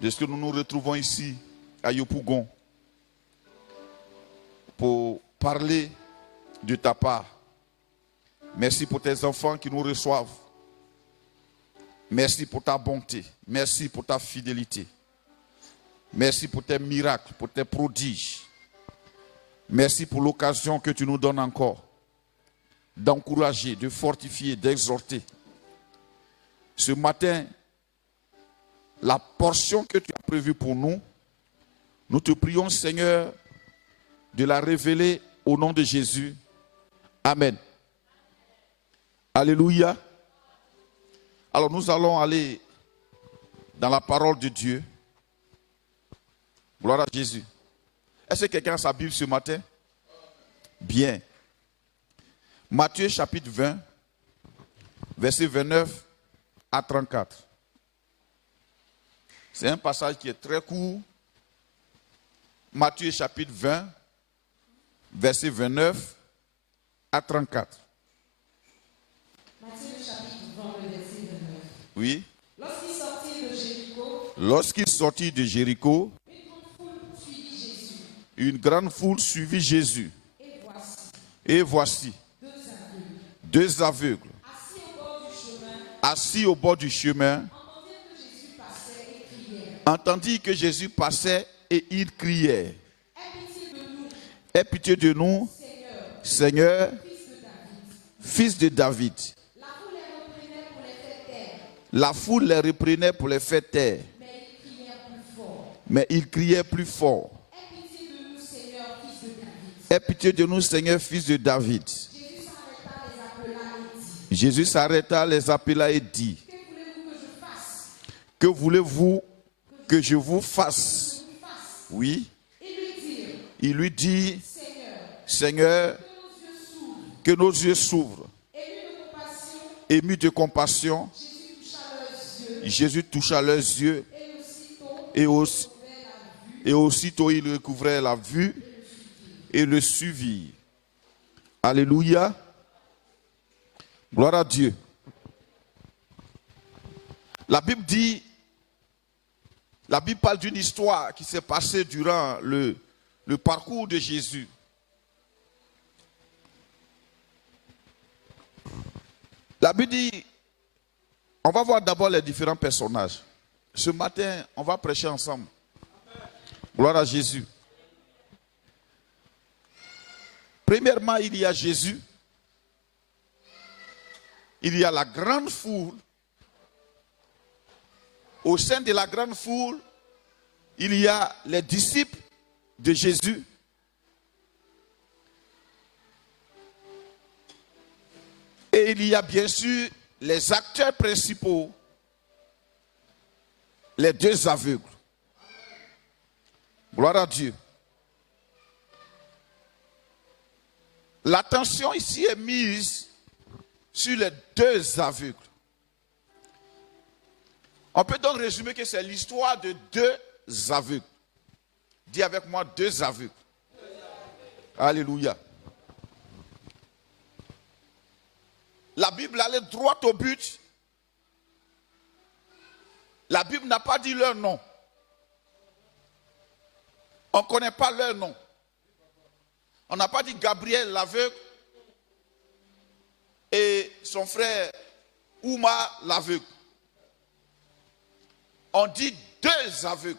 de ce que nous nous retrouvons ici à Yopougon pour parler de ta part. Merci pour tes enfants qui nous reçoivent. Merci pour ta bonté. Merci pour ta fidélité. Merci pour tes miracles, pour tes prodiges. Merci pour l'occasion que tu nous donnes encore d'encourager, de fortifier, d'exhorter. Ce matin, la portion que tu as prévue pour nous, nous te prions, Seigneur, de la révéler au nom de Jésus. Amen. Alléluia. Alors nous allons aller dans la parole de Dieu. Gloire à Jésus. Est-ce que quelqu'un a sa Bible ce matin? Bien. Matthieu chapitre 20, verset 29 à 34. C'est un passage qui est très court. Matthieu chapitre 20, verset 29 à 34. Matthieu chapitre 20, le verset 29. Oui. Lorsqu'il sortit de Jéricho, une grande foule suivit Jésus. Et voici deux aveugles assis au bord du chemin entendirent que Jésus passait et ils criaient: Aie pitié de nous, Seigneur, fils de David. La foule les reprenait pour les faire taire. Mais ils criaient plus fort. Aie pitié de nous, Seigneur, fils de David. Jésus s'arrêta, les appela et dit: Que voulez-vous que je vous fasse? Oui. Il lui dit: Seigneur, que nos yeux s'ouvrent. Ému de compassion, Jésus toucha leurs yeux et aussitôt ils recouvraient la vue et le suivirent. Alléluia. Gloire à Dieu. La Bible parle d'une histoire qui s'est passée durant le parcours de Jésus. La Bible dit, on va voir d'abord les différents personnages. Ce matin, on va prêcher ensemble. Gloire à Jésus. Premièrement, il y a Jésus. Il y a la grande foule. Au sein de la grande foule, il y a les disciples de Jésus. Et il y a bien sûr les acteurs principaux, les deux aveugles. Gloire à Dieu. L'attention ici est mise sur les deux aveugles. On peut donc résumer que c'est l'histoire de deux aveugles. Dis avec moi, deux aveugles. Alléluia. La Bible allait droit au but. La Bible n'a pas dit leur nom. On ne connaît pas leur nom. On n'a pas dit Gabriel l'aveugle et son frère Ouma l'aveugle. On dit deux aveugles.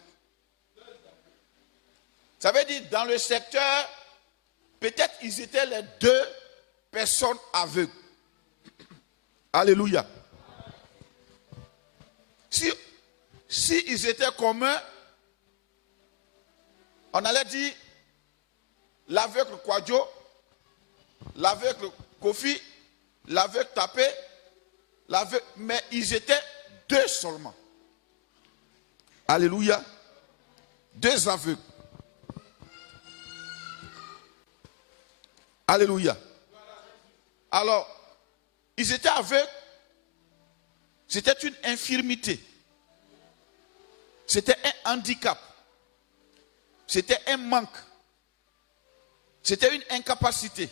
Ça veut dire dans le secteur, peut-être ils étaient les deux personnes aveugles. Alléluia. Si ils étaient communs, on allait dire l'aveugle Kwadjo, l'aveugle Kofi, l'aveugle Tapé, mais ils étaient deux seulement. Alléluia. Deux aveugles. Alléluia. Alors, ils étaient aveugles. C'était une infirmité. C'était un handicap. C'était un manque. C'était une incapacité.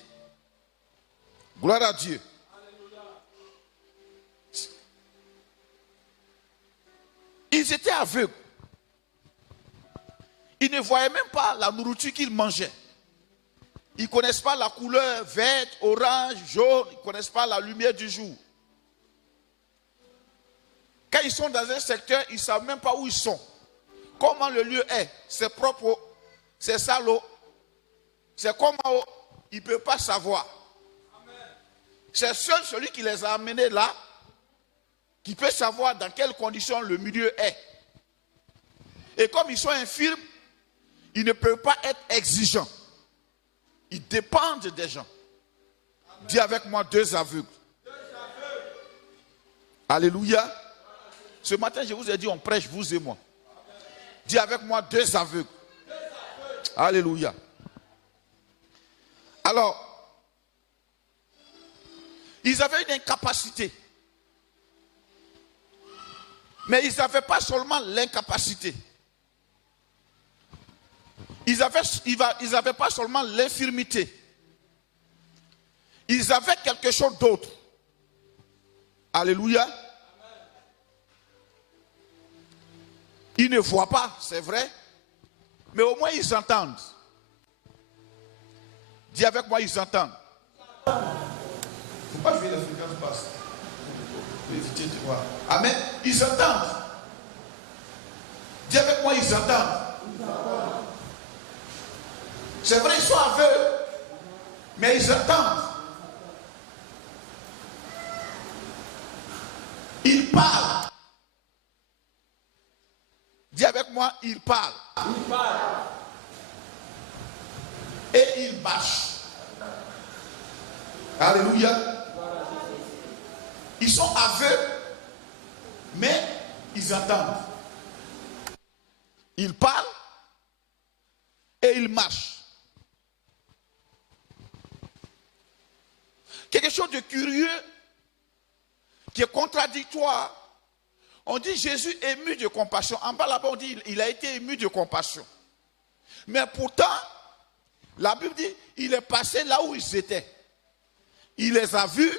Gloire à Dieu. Ils étaient aveugles. Ils ne voyaient même pas la nourriture qu'ils mangeaient. Ils ne connaissent pas la couleur verte, orange, jaune. Ils ne connaissent pas la lumière du jour. Quand ils sont dans un secteur, ils ne savent même pas où ils sont. Comment le lieu est. C'est propre, c'est sale, c'est comment, ils ne peuvent pas savoir. C'est seul celui qui les a amenés là qui peut savoir dans quelles conditions le milieu est. Et comme ils sont infirmes, ils ne peuvent pas être exigeants. Ils dépendent des gens. Dis avec moi, 2 aveugles. Alléluia. Ce matin, je vous ai dit, on prêche, vous et moi. Dis avec moi, 2 aveugles. Alléluia. Alors, ils avaient une incapacité. Mais ils n'avaient pas seulement l'incapacité. Ils n'avaient pas seulement l'infirmité. Ils avaient quelque chose d'autre. Alléluia. Ils ne voient pas, c'est vrai. Mais au moins ils entendent. Dis avec moi, ils entendent. Il ne faut pas jouer les fréquences basses. Éviter de voir. Amen. Ils entendent. Dis avec moi, ils entendent. C'est vrai, ils sont aveugles, mais ils entendent. Ils parlent. Dis avec moi, ils parlent. Ils parlent. Et ils marchent. Alléluia. Ils sont aveugles, mais ils entendent. Ils parlent et ils marchent. Quelque chose de curieux, qui est contradictoire. On dit Jésus ému de compassion. En bas là-bas, on dit il a été ému de compassion. Mais pourtant, la Bible dit il est passé là où ils étaient. Il les a vus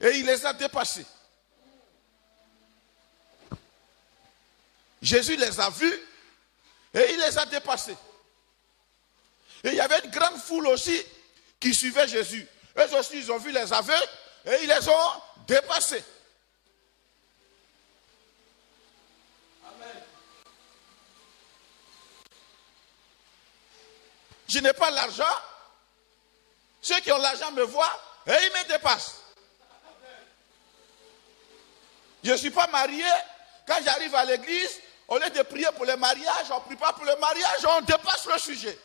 et il les a dépassés. Jésus les a vus et il les a dépassés. Et il y avait une grande foule aussi qui suivait Jésus. Eux aussi, ils ont vu les aveugles et ils les ont dépassés. Amen. Je n'ai pas l'argent. Ceux qui ont l'argent me voient et ils me dépassent. Je ne suis pas marié. Quand j'arrive à l'église, au lieu de prier pour le mariage, on ne prie pas pour le mariage, on dépasse le sujet.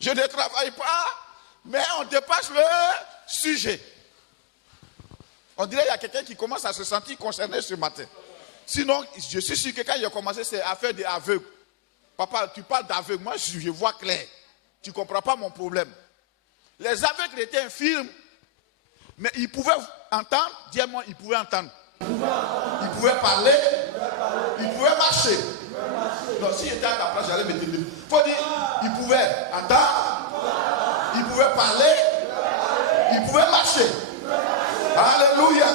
Je ne travaille pas, mais on dépasse le sujet. On dirait qu'il y a quelqu'un qui commence à se sentir concerné ce matin. Sinon, je suis sûr que quand il a commencé, c'est affaire d'aveugle. Papa, tu parles d'aveugle, moi je vois clair. Tu ne comprends pas mon problème. Les aveugles étaient infirmes, mais ils pouvaient entendre. Dis-moi, ils pouvaient entendre. Ils pouvaient parler, ils pouvaient marcher. Donc si j'étais à la place, j'allais me tenir. Il faut dire, ils pouvaient entendre, ils pouvaient parler, ils pouvaient marcher. Alléluia.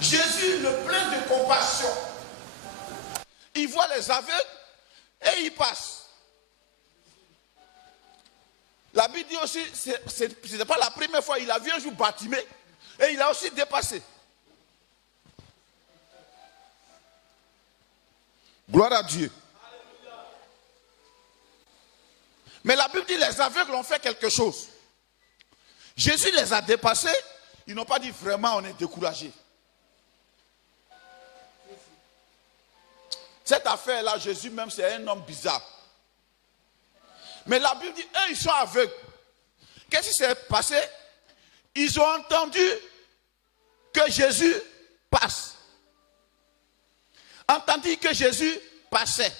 Jésus, le plein de compassion, il voit les aveugles et il passe. La Bible dit aussi, ce n'est pas la première fois, il a vu un jour Bartimée et il a aussi dépassé. Gloire à Dieu. Mais la Bible dit les aveugles ont fait quelque chose. Jésus les a dépassés. Ils n'ont pas dit vraiment on est découragé. Cette affaire-là, Jésus même, c'est un homme bizarre. Mais la Bible dit, eux, ils sont aveugles. Qu'est-ce qui s'est passé? Ils ont entendu que Jésus passe. Entendu que Jésus passait.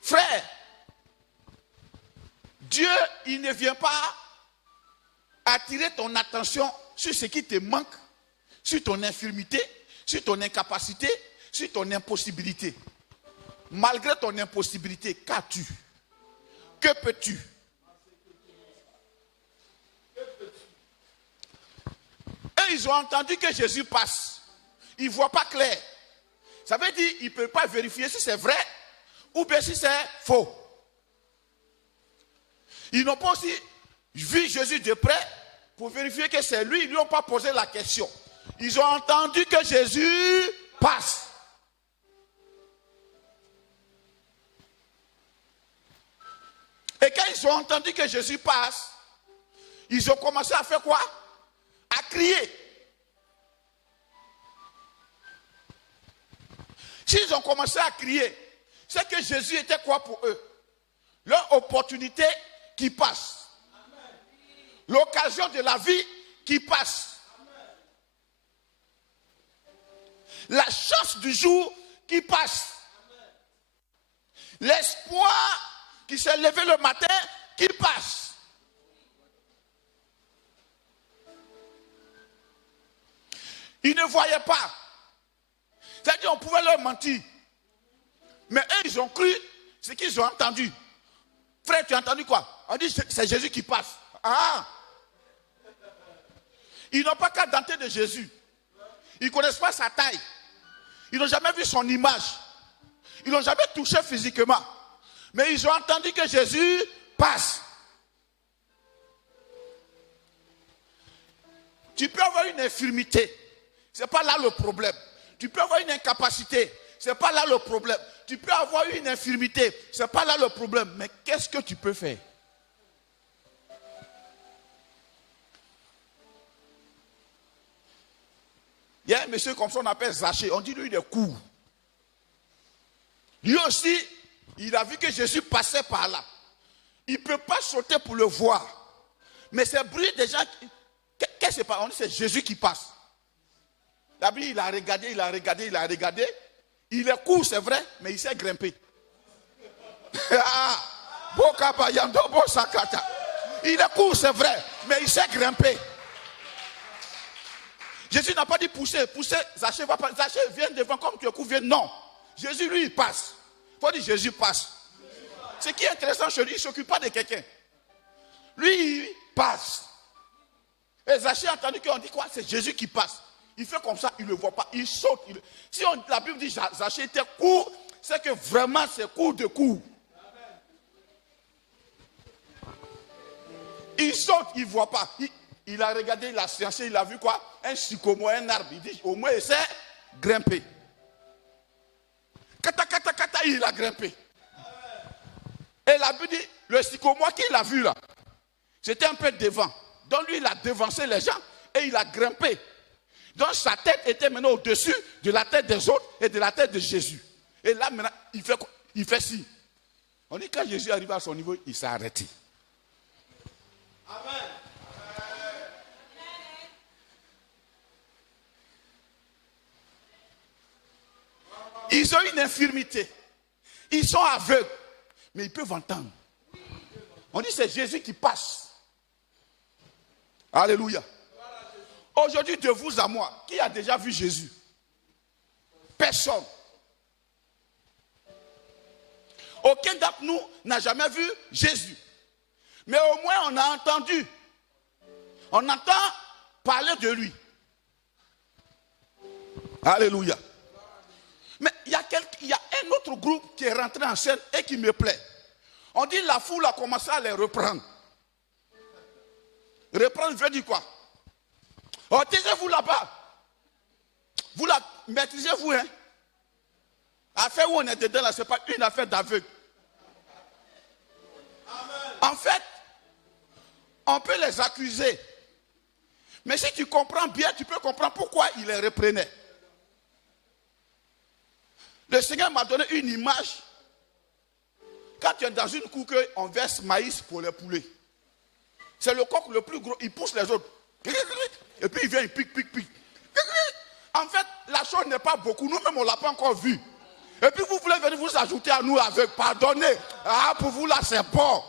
Frère, Dieu, il ne vient pas attirer ton attention sur ce qui te manque, sur ton infirmité, sur ton incapacité, sur ton impossibilité. Malgré ton impossibilité, qu'as-tu? Que peux-tu? Eux, ils ont entendu que Jésus passe. il ne voit pas clair. Ça veut dire qu'il ne peut pas vérifier si c'est vrai ou bien si c'est faux. Ils n'ont pas aussi vu Jésus de près pour vérifier que c'est lui. Ils ne lui ont pas posé la question. Ils ont entendu que Jésus passe. Et quand ils ont entendu que Jésus passe, ils ont commencé à faire quoi? À crier. S'ils ont commencé à crier, c'est que Jésus était quoi pour eux? Leur opportunité qui passe. L'occasion de la vie qui passe. La chance du jour qui passe. L'espoir qui s'est levé le matin qui passe. Ils ne voyaient pas. C'est-à-dire on pouvait leur mentir. Mais eux, ils ont cru ce qu'ils ont entendu. Frère, tu as entendu quoi? On dit c'est Jésus qui passe. Ah! Ils n'ont pas qu'à denter de Jésus. Ils ne connaissent pas sa taille. Ils n'ont jamais vu son image. Ils n'ont jamais touché physiquement. Mais ils ont entendu que Jésus passe. Tu peux avoir une infirmité. Ce n'est pas là le problème. Tu peux avoir une incapacité. Ce n'est pas là le problème. Tu peux avoir une infirmité. Ce n'est pas là le problème. Mais qu'est-ce que tu peux faire? Il y a un monsieur comme ça, on appelle Zachée. On dit lui, il est court. Lui aussi, il a vu que Jésus passait par là. Il ne peut pas sauter pour le voir. Mais c'est bruit des gens. Qu'est-ce que c'est pas? On dit c'est Jésus qui passe. D'abord, il a regardé, il a regardé, il a regardé. Il est court, c'est vrai, mais il sait grimper. Il est court, c'est vrai, mais il sait grimper. Jésus n'a pas dit pousser, pousser, Zachée va pas. Zachée, viens devant comme tu es court, viens. Non. Jésus, lui, il passe. Il faut dire Jésus passe. Ce qui est intéressant chez lui, il ne s'occupe pas de quelqu'un. Lui, il passe. Et Zachée a entendu qu'on dit quoi? C'est Jésus qui passe. Il fait comme ça, il ne le voit pas, il saute. Si la Bible dit Zachée était court, c'est que vraiment c'est court de court. Il saute, il ne voit pas. Il a regardé, il a sciencé, il a vu quoi? Un sycomore, un arbre. Il dit au moins il sait grimper. Kata, kata, kata, il a grimpé. Et la Bible dit, le sycomore qu'il a vu là, c'était un peu devant. Donc lui, il a devancé les gens et il a grimpé. Donc sa tête était maintenant au-dessus de la tête des autres et de la tête de Jésus. Et là maintenant, il fait ci. On dit quand Jésus arrive à son niveau, il s'est arrêté. Amen. Ils ont une infirmité. Ils sont aveugles. Mais ils peuvent entendre. On dit c'est Jésus qui passe. Alléluia. Aujourd'hui, de vous à moi, qui a déjà vu Jésus? Personne. Aucun d'entre nous n'a jamais vu Jésus. Mais au moins, on a entendu. On entend parler de lui. Alléluia. Mais il y a un autre groupe qui est rentré en scène et qui me plaît. On dit la foule a commencé à les reprendre. Reprendre veut dire quoi? Oh, taisez-vous là-bas. Vous la maîtrisez-vous, hein? Affaire où on est dedans là, ce n'est pas une affaire d'aveugle. En fait, on peut les accuser. Mais si tu comprends bien, tu peux comprendre pourquoi il les reprenait. Le Seigneur m'a donné une image. Quand tu es dans une cour, on verse maïs pour les poulets. C'est le coq le plus gros, il pousse les autres. Et puis il vient, il pique. En fait, la chose n'est pas beaucoup. Nous-mêmes, on ne l'a pas encore vu. Et puis vous voulez venir vous ajouter à nous avec, pardonnez. Ah, pour vous là, c'est bon.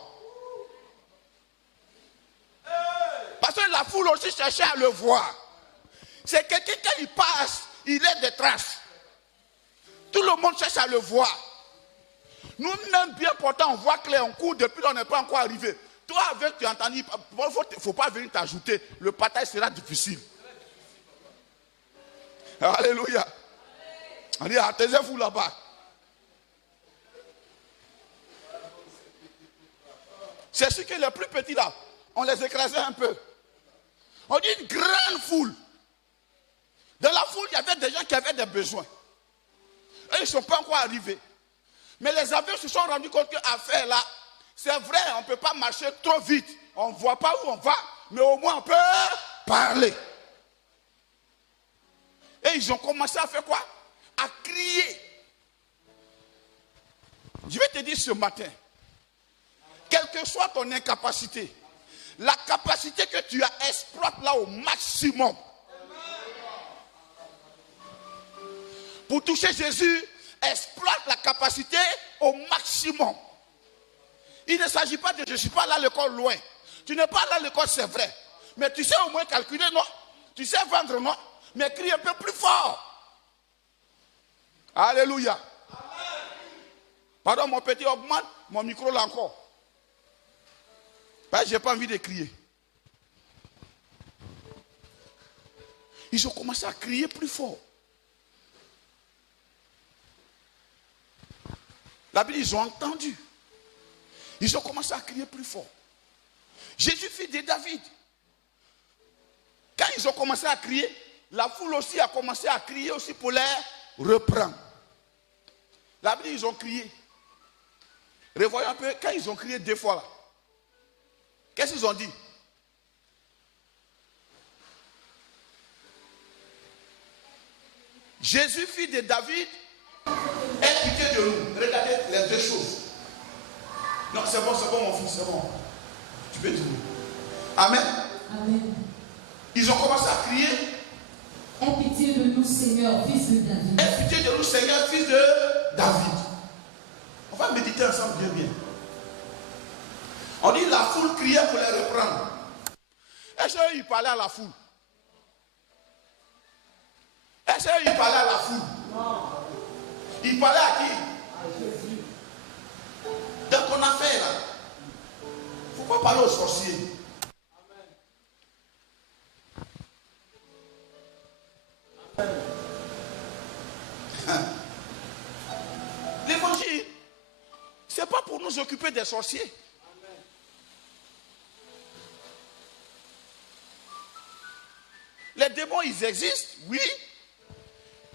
Parce que la foule aussi cherchait à le voir. C'est quelqu'un, quand il passe, il laisse des traces. Tout le monde cherche à le voir. Nous-mêmes, bien pourtant, on voit clair, on court depuis, on n'est pas encore arrivé. Toi, avec, tu as entendu, il ne faut pas venir t'ajouter. Le partage sera difficile. Alléluia. On dit, attendez-vous là-bas. C'est sûr que les plus petits là, on les écrasait un peu. On dit une grande foule. Dans la foule, il y avait des gens qui avaient des besoins. Eux, ils ne sont pas encore arrivés. Mais les aveugles se sont rendus compte qu'à faire là, c'est vrai, on ne peut pas marcher trop vite. On ne voit pas où on va, mais au moins on peut parler. Et ils ont commencé à faire quoi? À crier. Je vais te dire ce matin, quelle que soit ton incapacité, la capacité que tu as, exploite là au maximum. Pour toucher Jésus, exploite la capacité au maximum. Il ne s'agit pas de je ne suis pas là à l'école loin. Tu n'es pas là à l'école, c'est vrai. Mais tu sais au moins calculer, non? Tu sais vendre, non? Mais crie un peu plus fort. Alléluia. Pardon, mon petit augmente mon micro là encore. Parce que je n'ai pas envie de crier. Ils ont commencé à crier plus fort. La Bible, ils ont entendu. Ils ont commencé à crier plus fort. Jésus, fils de David. Quand ils ont commencé à crier, la foule aussi a commencé à crier aussi pour les reprendre. La Bible, ils ont crié. Revoyons un peu, quand ils ont crié 2 fois là, qu'est-ce qu'ils ont dit? Jésus, fils de David, aie pitié de nous. Regardez les 2 choses. Non, c'est bon mon fils, c'est bon. Tu peux dire. Amen. Amen. Ils ont commencé à crier. Aie pitié de nous, Seigneur, fils de David. Aie pitié de nous, Seigneur, fils de David. On va méditer ensemble bien. On dit la foule criait pour les reprendre. Est-ce qu'il parlait à la foule? Est-ce qu'il parlait à la foule? Non. Il parlait à qui? À Jésus. Dans ton affaire là, il ne faut pas parler aux sorciers. L'évangile, ce n'est pas pour nous occuper des sorciers. Les démons, ils existent, oui.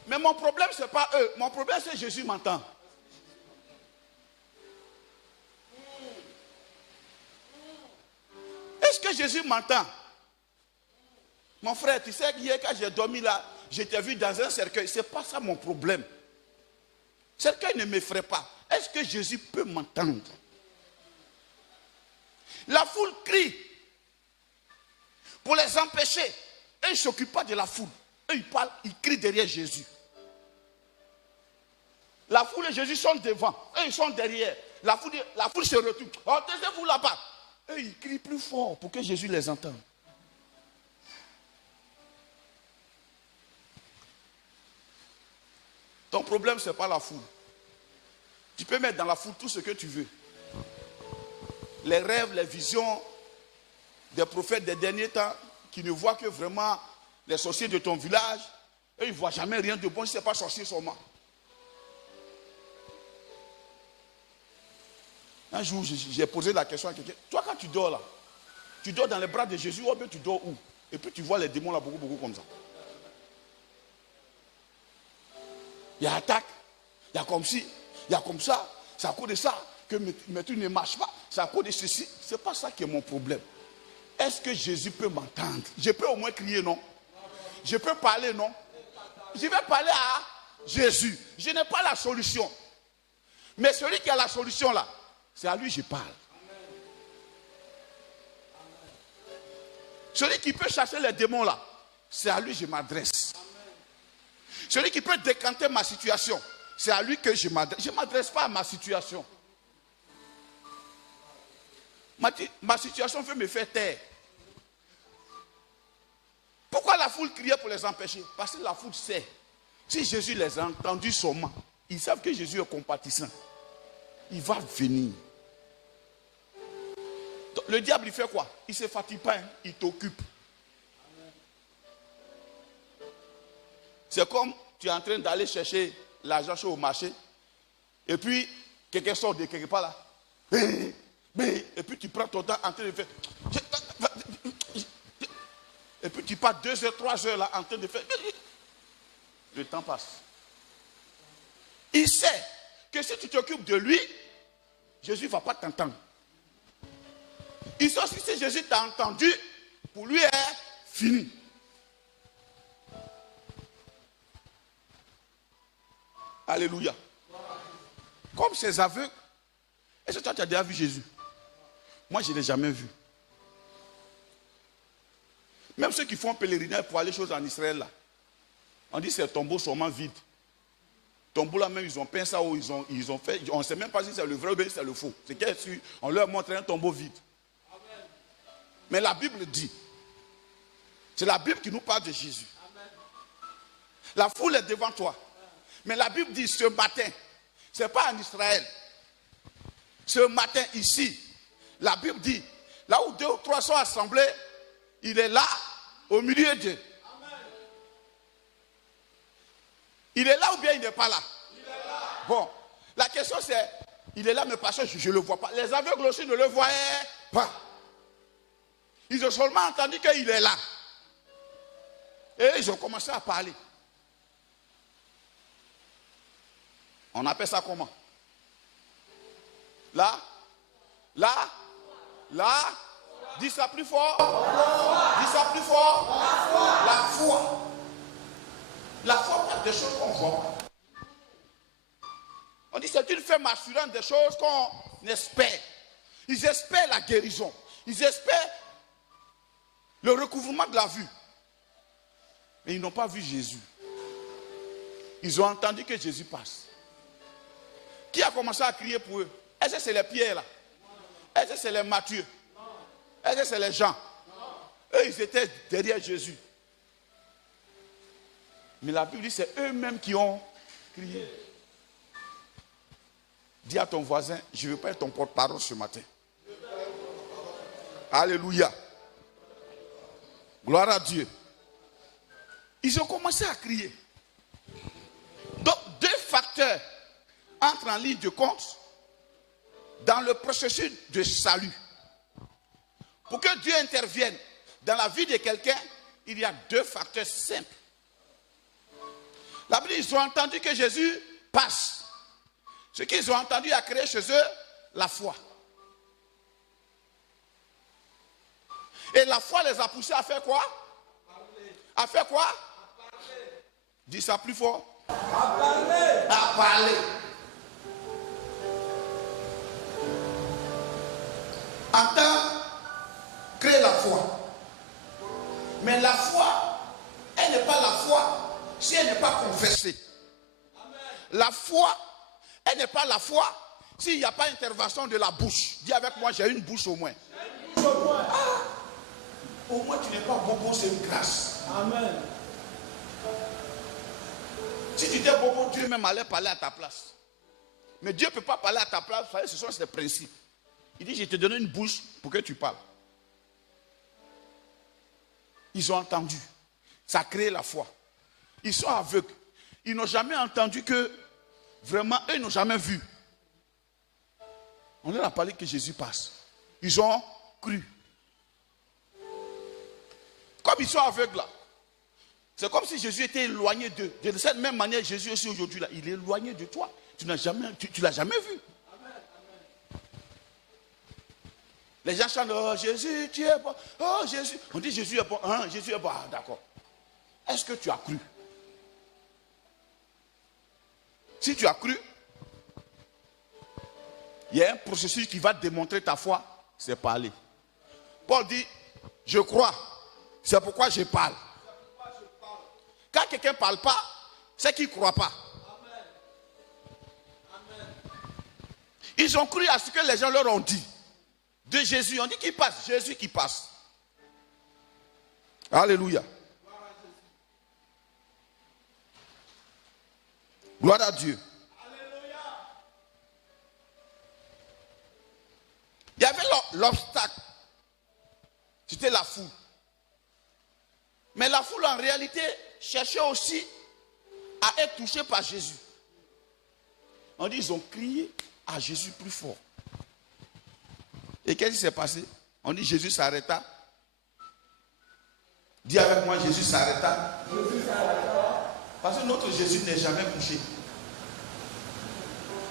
Mais mon problème, ce n'est pas eux. Mon problème, c'est que Jésus m'entend. Est-ce que Jésus m'entend? Mon frère, tu sais, hier, quand j'ai dormi là, je t'ai vu dans un cercueil. Ce n'est pas ça mon problème. Le cercueil ne m'effraie pas. Est-ce que Jésus peut m'entendre? La foule crie pour les empêcher. Eux, ils ne s'occupent pas de la foule. Eux, ils parlent, ils crient derrière Jésus. La foule et Jésus sont devant. Eux, ils sont derrière. La foule se retourne. Oh, taisez-vous là-bas. Eux, ils crient plus fort pour que Jésus les entende. Ton problème, ce n'est pas la foule. Tu peux mettre dans la foule tout ce que tu veux. Les rêves, les visions des prophètes des derniers temps qui ne voient que vraiment les sorciers de ton village. Eux, ils ne voient jamais rien de bon si ce n'est pas sorcier seulement. Un jour, j'ai posé la question à quelqu'un. Toi, quand tu dors là, tu dors dans les bras de Jésus ou bien tu dors où? Et puis tu vois les démons là beaucoup comme ça. Il y a attaque, il y a comme ci, il y a comme ça. C'est à cause de ça que mes trucs ne marchent pas. C'est à cause de ceci. Ce n'est pas ça qui est mon problème. Est-ce que Jésus peut m'entendre? Je peux au moins crier, non? Je peux parler, non? Je vais parler à Jésus. Je n'ai pas la solution. Mais celui qui a la solution là, c'est à lui que je parle. Celui qui peut chasser les démons là, c'est à lui que je m'adresse. Celui qui peut décanter ma situation, c'est à lui que je m'adresse. Je ne m'adresse pas à ma situation. Ma situation veut me faire taire. Pourquoi la foule criait pour les empêcher? Parce que la foule sait. Si Jésus les a entendus seulement, ils savent que Jésus est compatissant. Il va venir. Donc, le diable, il fait quoi? Il ne se fatigue pas, hein? Il t'occupe. C'est comme tu es en train d'aller chercher l'argent au marché. Et puis, quelqu'un sort de quelque part là. Et puis tu prends ton temps en train de faire. Et puis tu passes 2 heures, 3 heures là en train de faire. Le temps passe. Il sait que si tu t'occupes de lui, Jésus ne va pas t'entendre. Il sait aussi si Jésus t'a entendu, pour lui est fini. Alléluia. Comme ces aveugles. Est-ce que toi tu as déjà vu Jésus? Moi je ne l'ai jamais vu. Même ceux qui font pèlerinage pour aller choses en Israël là. On dit que c'est tombeau sûrement vide. Tombeau là même ils ont peint ça ou ils ont fait. On ne sait même pas si c'est le vrai ou bien si c'est le faux. C'est qu'on leur montre un tombeau vide. Amen. Mais la Bible dit. C'est la Bible qui nous parle de Jésus. Amen. La foule est devant toi. Mais la Bible dit ce matin. Ce n'est pas en Israël. Ce matin ici. La Bible dit. Là où 2 ou 3 sont assemblés. Il est là au milieu d'eux. Il est là ou bien il n'est pas là? Il est là. Bon, la question c'est, il est là mais parce que je ne le vois pas. Les aveugles aussi ne le voyaient pas. Ils ont seulement entendu qu'il est là. Et ils ont commencé à parler. On appelle ça comment? Là? Dis ça plus fort. Dis ça plus fort. La foi. La foi, il y a des choses qu'on voit. On dit que c'est une ferme assurante des choses qu'on espère. Ils espèrent la guérison. Ils espèrent le recouvrement de la vue. Mais ils n'ont pas vu Jésus. Ils ont entendu que Jésus passe. Qui a commencé à crier pour eux? Est-ce que c'est les Pierre là? Est-ce que c'est les Matthieu? Est-ce que c'est les Jean? Eux, ils étaient derrière Jésus. Mais la Bible dit c'est eux-mêmes qui ont crié. Dis à ton voisin, je ne veux pas être ton porte-parole ce matin. Alléluia. Gloire à Dieu. Ils ont commencé à crier. Donc, 2 facteurs entrent en ligne de compte dans le processus de salut. Pour que Dieu intervienne dans la vie de quelqu'un, il y a 2 facteurs simples. La Bible, ils ont entendu que Jésus passe. Ce qu'ils ont entendu a créé chez eux la foi. Et la foi les a poussés à faire quoi? À faire quoi? Dis ça plus fort. À parler. À parler. Entendre, créer la foi. Mais la foi, elle n'est pas la foi si elle n'est pas confessée. Amen. La foi, elle n'est pas la foi s'il n'y a pas intervention de la bouche. Dis avec moi, j'ai une bouche au moins. Une bouche au moins. Ah, au moins tu n'es pas bobo, c'est une grâce. Amen. Si tu étais bobo, Dieu même allait parler à ta place. Mais Dieu ne peut pas parler à ta place, ce sont ses principes. Il dit, je te donne une bouche pour que tu parles. Ils ont entendu. Ça a créé la foi. Ils sont aveugles. Ils n'ont jamais entendu que, vraiment, eux n'ont jamais vu. On leur a parlé que Jésus passe. Ils ont cru. Comme ils sont aveugles là. C'est comme si Jésus était éloigné d'eux. De cette même manière, Jésus aussi aujourd'hui là, il est éloigné de toi. Tu l'as jamais vu. Les gens chantent, oh Jésus, tu es bon. Oh Jésus. On dit Jésus est bon. Hein, Jésus est bon. Ah, d'accord. Est-ce que tu as cru? Si tu as cru, il y a un processus qui va démontrer ta foi, c'est parler. Paul dit, je crois, c'est pourquoi je parle. Quand quelqu'un ne parle pas, c'est qu'il ne croit pas. Ils ont cru à ce que les gens leur ont dit. De Jésus, on dit qu'il passe, Jésus qui passe. Alléluia. Gloire à Dieu. Il y avait l'obstacle. C'était la foule. Mais la foule en réalité cherchait aussi à être touchés par Jésus. On dit ils ont crié à Jésus plus fort. Et qu'est-ce qui s'est passé? On dit Jésus s'arrêta. Dis avec moi, Jésus s'arrêta. Parce que notre Jésus n'est jamais couché.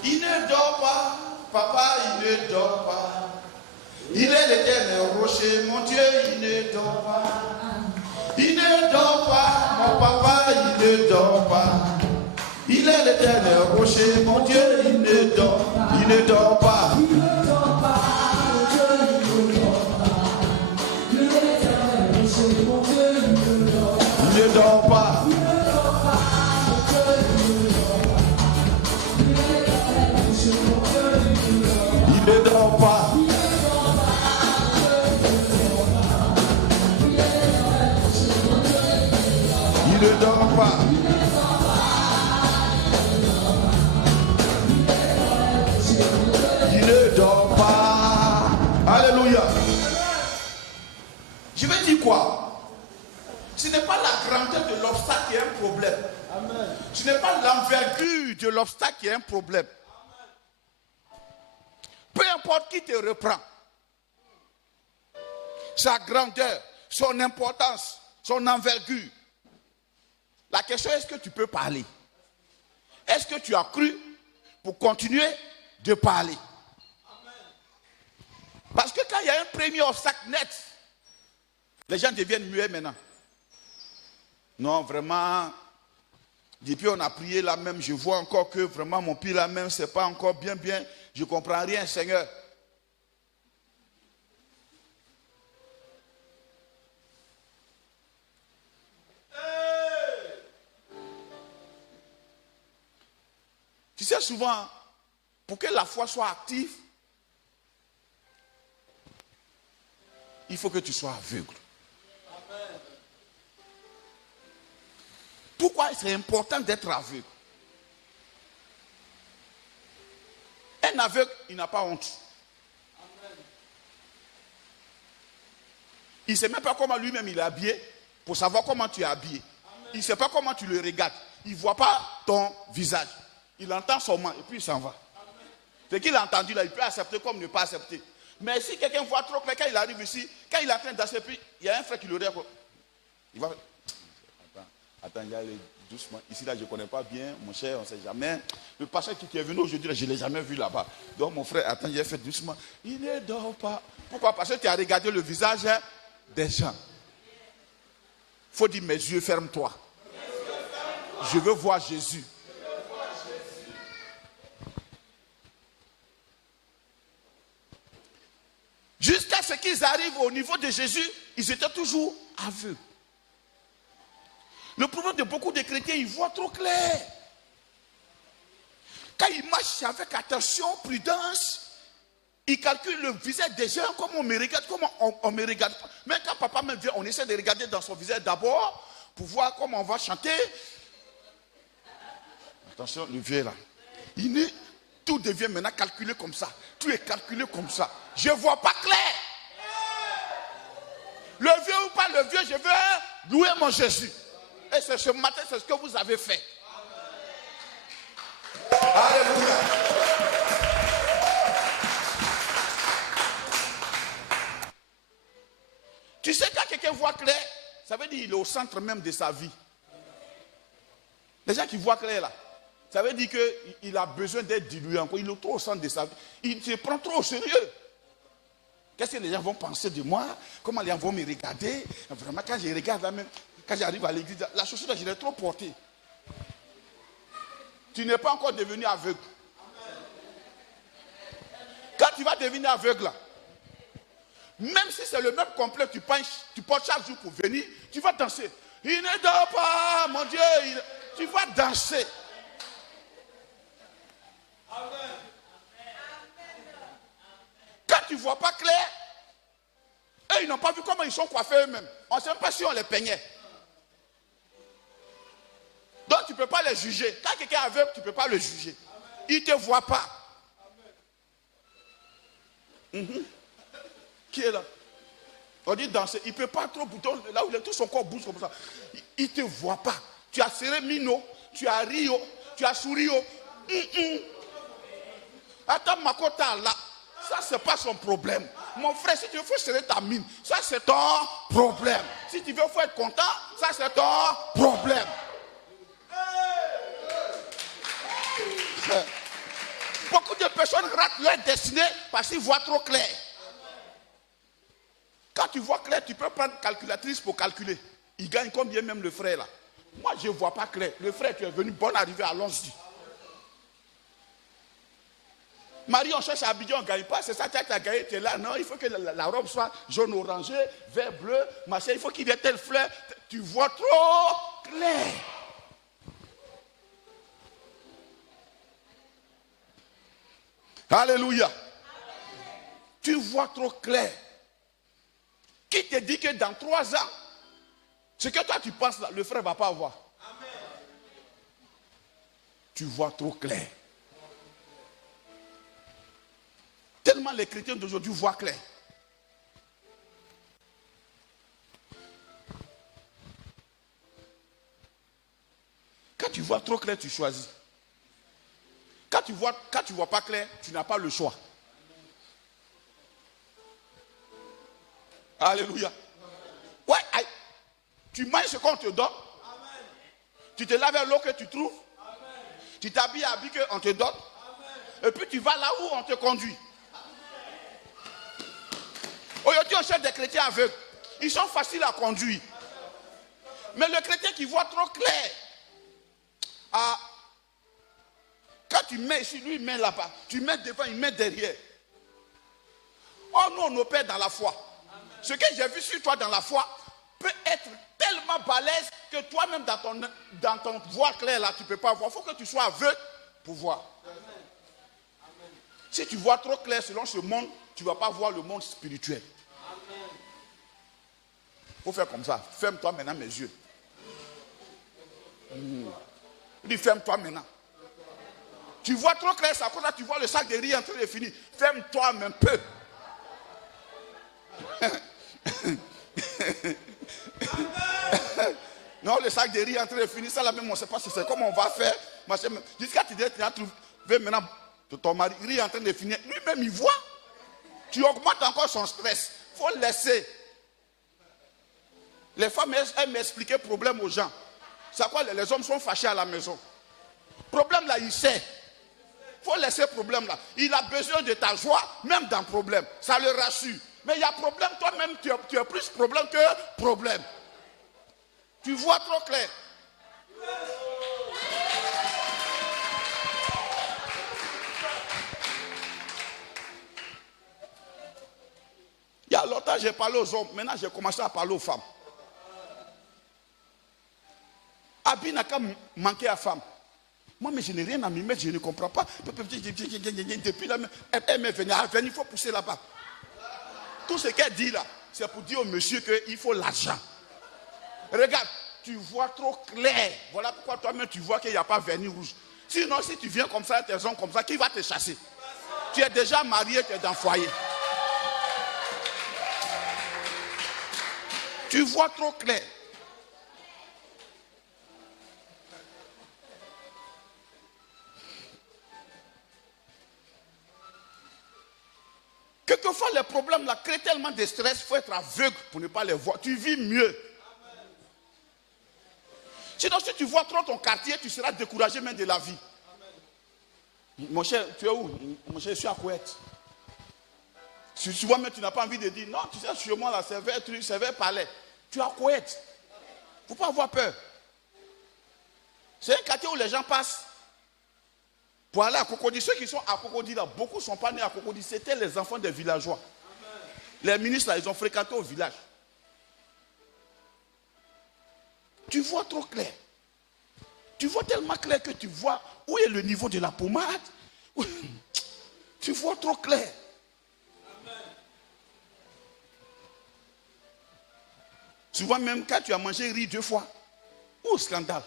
Il ne dort pas, papa, il ne dort pas. Il est l'éternel rocher, mon Dieu, il ne dort pas. Il ne dort pas, mon papa, il ne dort pas. Il est l'éternel rocher, mon Dieu, il ne dort pas. Il ne dort pas. Il ne dort pas, mon Dieu, il ne dort pas. Il est l'éternel rocher, mon Dieu, il ne dort pas. Il ne dort pas. Il ne dort pas, mon Dieu, il ne dort pas. Il est l'éternel rocher, mon Dieu, il ne dort pas. Il ne dort pas. Il ne dort pas. Il ne dort pas. Alléluia. Je vais dire quoi? Ce n'est pas la grandeur de l'obstacle qui est un problème. Amen. Ce n'est pas l'envergure de l'obstacle qui est un problème. Peu importe qui te reprend. Sa grandeur, son importance, son envergure. La question est, est-ce que tu peux parler? Est-ce que tu as cru pour continuer de parler? Parce que quand il y a un premier obstacle net, les gens deviennent muets maintenant. Non, vraiment, depuis on a prié là même, je vois encore que vraiment mon pire là même, c'est pas encore bien, je ne comprends rien, Seigneur. Tu sais, souvent, pour que la foi soit active, il faut que tu sois aveugle. Amen. Pourquoi c'est important d'être aveugle? Un aveugle, il n'a pas honte. Amen. Il ne sait même pas comment lui-même il est habillé pour savoir comment tu es habillé. Amen. Il ne sait pas comment tu le regardes. Il ne voit pas ton visage. Il entend seulement et puis il s'en va. Ce qu'il a entendu là, il peut accepter comme ne pas accepter. Mais si quelqu'un voit trop clair, quand il arrive ici, quand il est en train d'accepter, puis il y a un frère qui le regarde. Il va. Attends, il y a les doucement. Ici là, je ne connais pas bien, mon cher, on ne sait jamais. Le pasteur qui est venu aujourd'hui, je ne l'ai jamais vu là-bas. Donc mon frère, attends, il a fait doucement. Il ne dort pas. Pourquoi? Parce que tu as regardé le visage des gens. Il faut dire, mes yeux, ferme-toi. Je veux voir Jésus. Jusqu'à ce qu'ils arrivent au niveau de Jésus, ils étaient toujours aveugles. Le problème de beaucoup de chrétiens, ils voient trop clair. Quand ils marchent avec attention, prudence, ils calculent le visage des gens, comme on me regarde, comment on me regarde. Même quand papa me vient, on essaie de regarder dans son visage d'abord, pour voir comment on va chanter. Attention, le vieux là. Tout devient maintenant calculé comme ça. Tout est calculé comme ça. Je ne vois pas clair. Le vieux ou pas le vieux, je veux louer mon Jésus. Et c'est ce matin, c'est ce que vous avez fait. Alléluia. Tu sais, quand quelqu'un voit clair, ça veut dire qu'il est au centre même de sa vie. Les gens qui voient clair là, ça veut dire qu'il a besoin d'être dilué encore. Il est trop au centre de sa vie. Il se prend trop au sérieux. Qu'est-ce que les gens vont penser de moi? Comment les gens vont me regarder? Vraiment, quand je regarde là même, quand j'arrive à l'église, la chaussure là, je l'ai trop portée. Tu n'es pas encore devenu aveugle. Quand tu vas devenir aveugle là, même si c'est le même complet que tu portes chaque jour pour venir, tu vas danser. Il ne dort pas, mon Dieu. Tu vas danser. Quand tu ne vois pas clair, eux, ils n'ont pas vu comment ils sont coiffés eux-mêmes. On ne sait pas si on les peignait. Donc, tu ne peux pas les juger. Quand quelqu'un est aveugle, tu ne peux pas le juger. Il ne te voit pas. Qui est là? On dit danser. Il ne peut pas trop bouton. Là où il est, tout son corps bouge comme ça. Il ne te voit pas. Tu as serré Mino. tu as ri, tu as souri. Attends, Makota là, ça c'est pas son problème. Mon frère, si tu veux serrer ta mine, ça c'est ton problème. Si tu veux être content, ça c'est ton problème. Beaucoup de personnes ratent leur destinée parce qu'ils voient trop clair. Quand tu vois clair, tu peux prendre calculatrice pour calculer. Il gagne combien même le frère là? Moi je ne vois pas clair. Le frère, tu es venu, bonne arrivée, allons-y. Marie, on cherche à Abidjan, on ne gagne pas. C'est ça, tu as gagné, tu es là. Non, il faut que la robe soit jaune orangé, vert bleu, machin. Il faut qu'il y ait telle fleur. Tu vois trop clair. Alléluia. Tu vois trop clair. Qui te dit que dans 3 ans, ce que toi tu penses là, le frère ne va pas avoir? Tu vois trop clair. Tellement les chrétiens d'aujourd'hui voient clair. Quand tu vois trop clair, tu choisis. Quand tu vois pas clair, tu n'as pas le choix. Alléluia. Ouais, aïe. Tu manges ce qu'on te donne. Amen. Tu te laves l'eau que tu trouves. Amen. Tu t'habilles à habits qu'on te donne. Amen. Et puis tu vas là où on te conduit. Aujourd'hui, on cherche des chrétiens aveugles. Ils sont faciles à conduire. Mais le chrétien qui voit trop clair, quand tu mets ici, lui il met là-bas. Tu mets devant, il met derrière. Oh, nous on opère dans la foi. Amen. Ce que j'ai vu sur toi dans la foi peut être tellement balèze que toi-même dans ton voix claire là, tu ne peux pas voir. Il faut que tu sois aveugle pour voir. Amen. Si tu vois trop clair selon ce monde, tu ne vas pas voir le monde spirituel. Il faut faire comme ça. Ferme-toi maintenant mes yeux. Dis ferme-toi maintenant. Tu vois trop clair, ça comme ça, tu vois le sac de riz en train de finir. Ferme-toi un peu. Non, le sac de riz en train de finir, ça là même on ne sait pas si c'est comment on va faire. Jusqu'à tu as trouvé maintenant ton mari, riz en train de finir. Lui-même il voit. Tu augmentes encore son stress. Il faut laisser. Les femmes aiment expliquer problème aux gens. C'est quoi les hommes sont fâchés à la maison. Problème là, il sait. Il faut laisser problème là. Il a besoin de ta joie, même dans problème. Ça le rassure. Mais il y a problème, toi-même, tu as plus problème que problème. Tu vois trop clair. Il y a longtemps, j'ai parlé aux hommes. Maintenant, j'ai commencé à parler aux femmes. Abi n'a qu'à manquer à femme. Moi, mais je n'ai rien à m'y mettre, je ne comprends pas. Depuis là, elle m'est venue. Il faut pousser là-bas. Tout ce qu'elle dit là, c'est pour dire au monsieur qu'il faut l'argent. Regarde, tu vois trop clair. Voilà pourquoi toi-même tu vois qu'il n'y a pas vernis rouge. Sinon, si tu viens comme ça, tes hommes comme ça, qui va te chasser? Tu es déjà marié, tu es dans le foyer. Tu vois trop clair. Quelquefois, les problèmes là créent tellement de stress, il faut être aveugle pour ne pas les voir. Tu vis mieux. Amen. Sinon, si tu vois trop ton quartier, tu seras découragé même de la vie. Amen. Mon cher, tu es où? Mon cher, je suis à Koweït. Si tu vois, mais tu n'as pas envie de dire, non, tu sais, chez moi, là, c'est vers palais. Tu es à Koweït. Il ne faut pas avoir peur. C'est un quartier où les gens passent pour aller à Cocody. Ceux qui sont à Cocody, là, beaucoup ne sont pas nés à Cocody. C'était les enfants des villageois. Amen. Les ministres, là, ils ont fréquenté au village. Tu vois trop clair. Tu vois tellement clair que tu vois où est le niveau de la pommade. Tu vois trop clair. Amen. Souvent même quand tu as mangé riz 2 fois. Oh, scandale.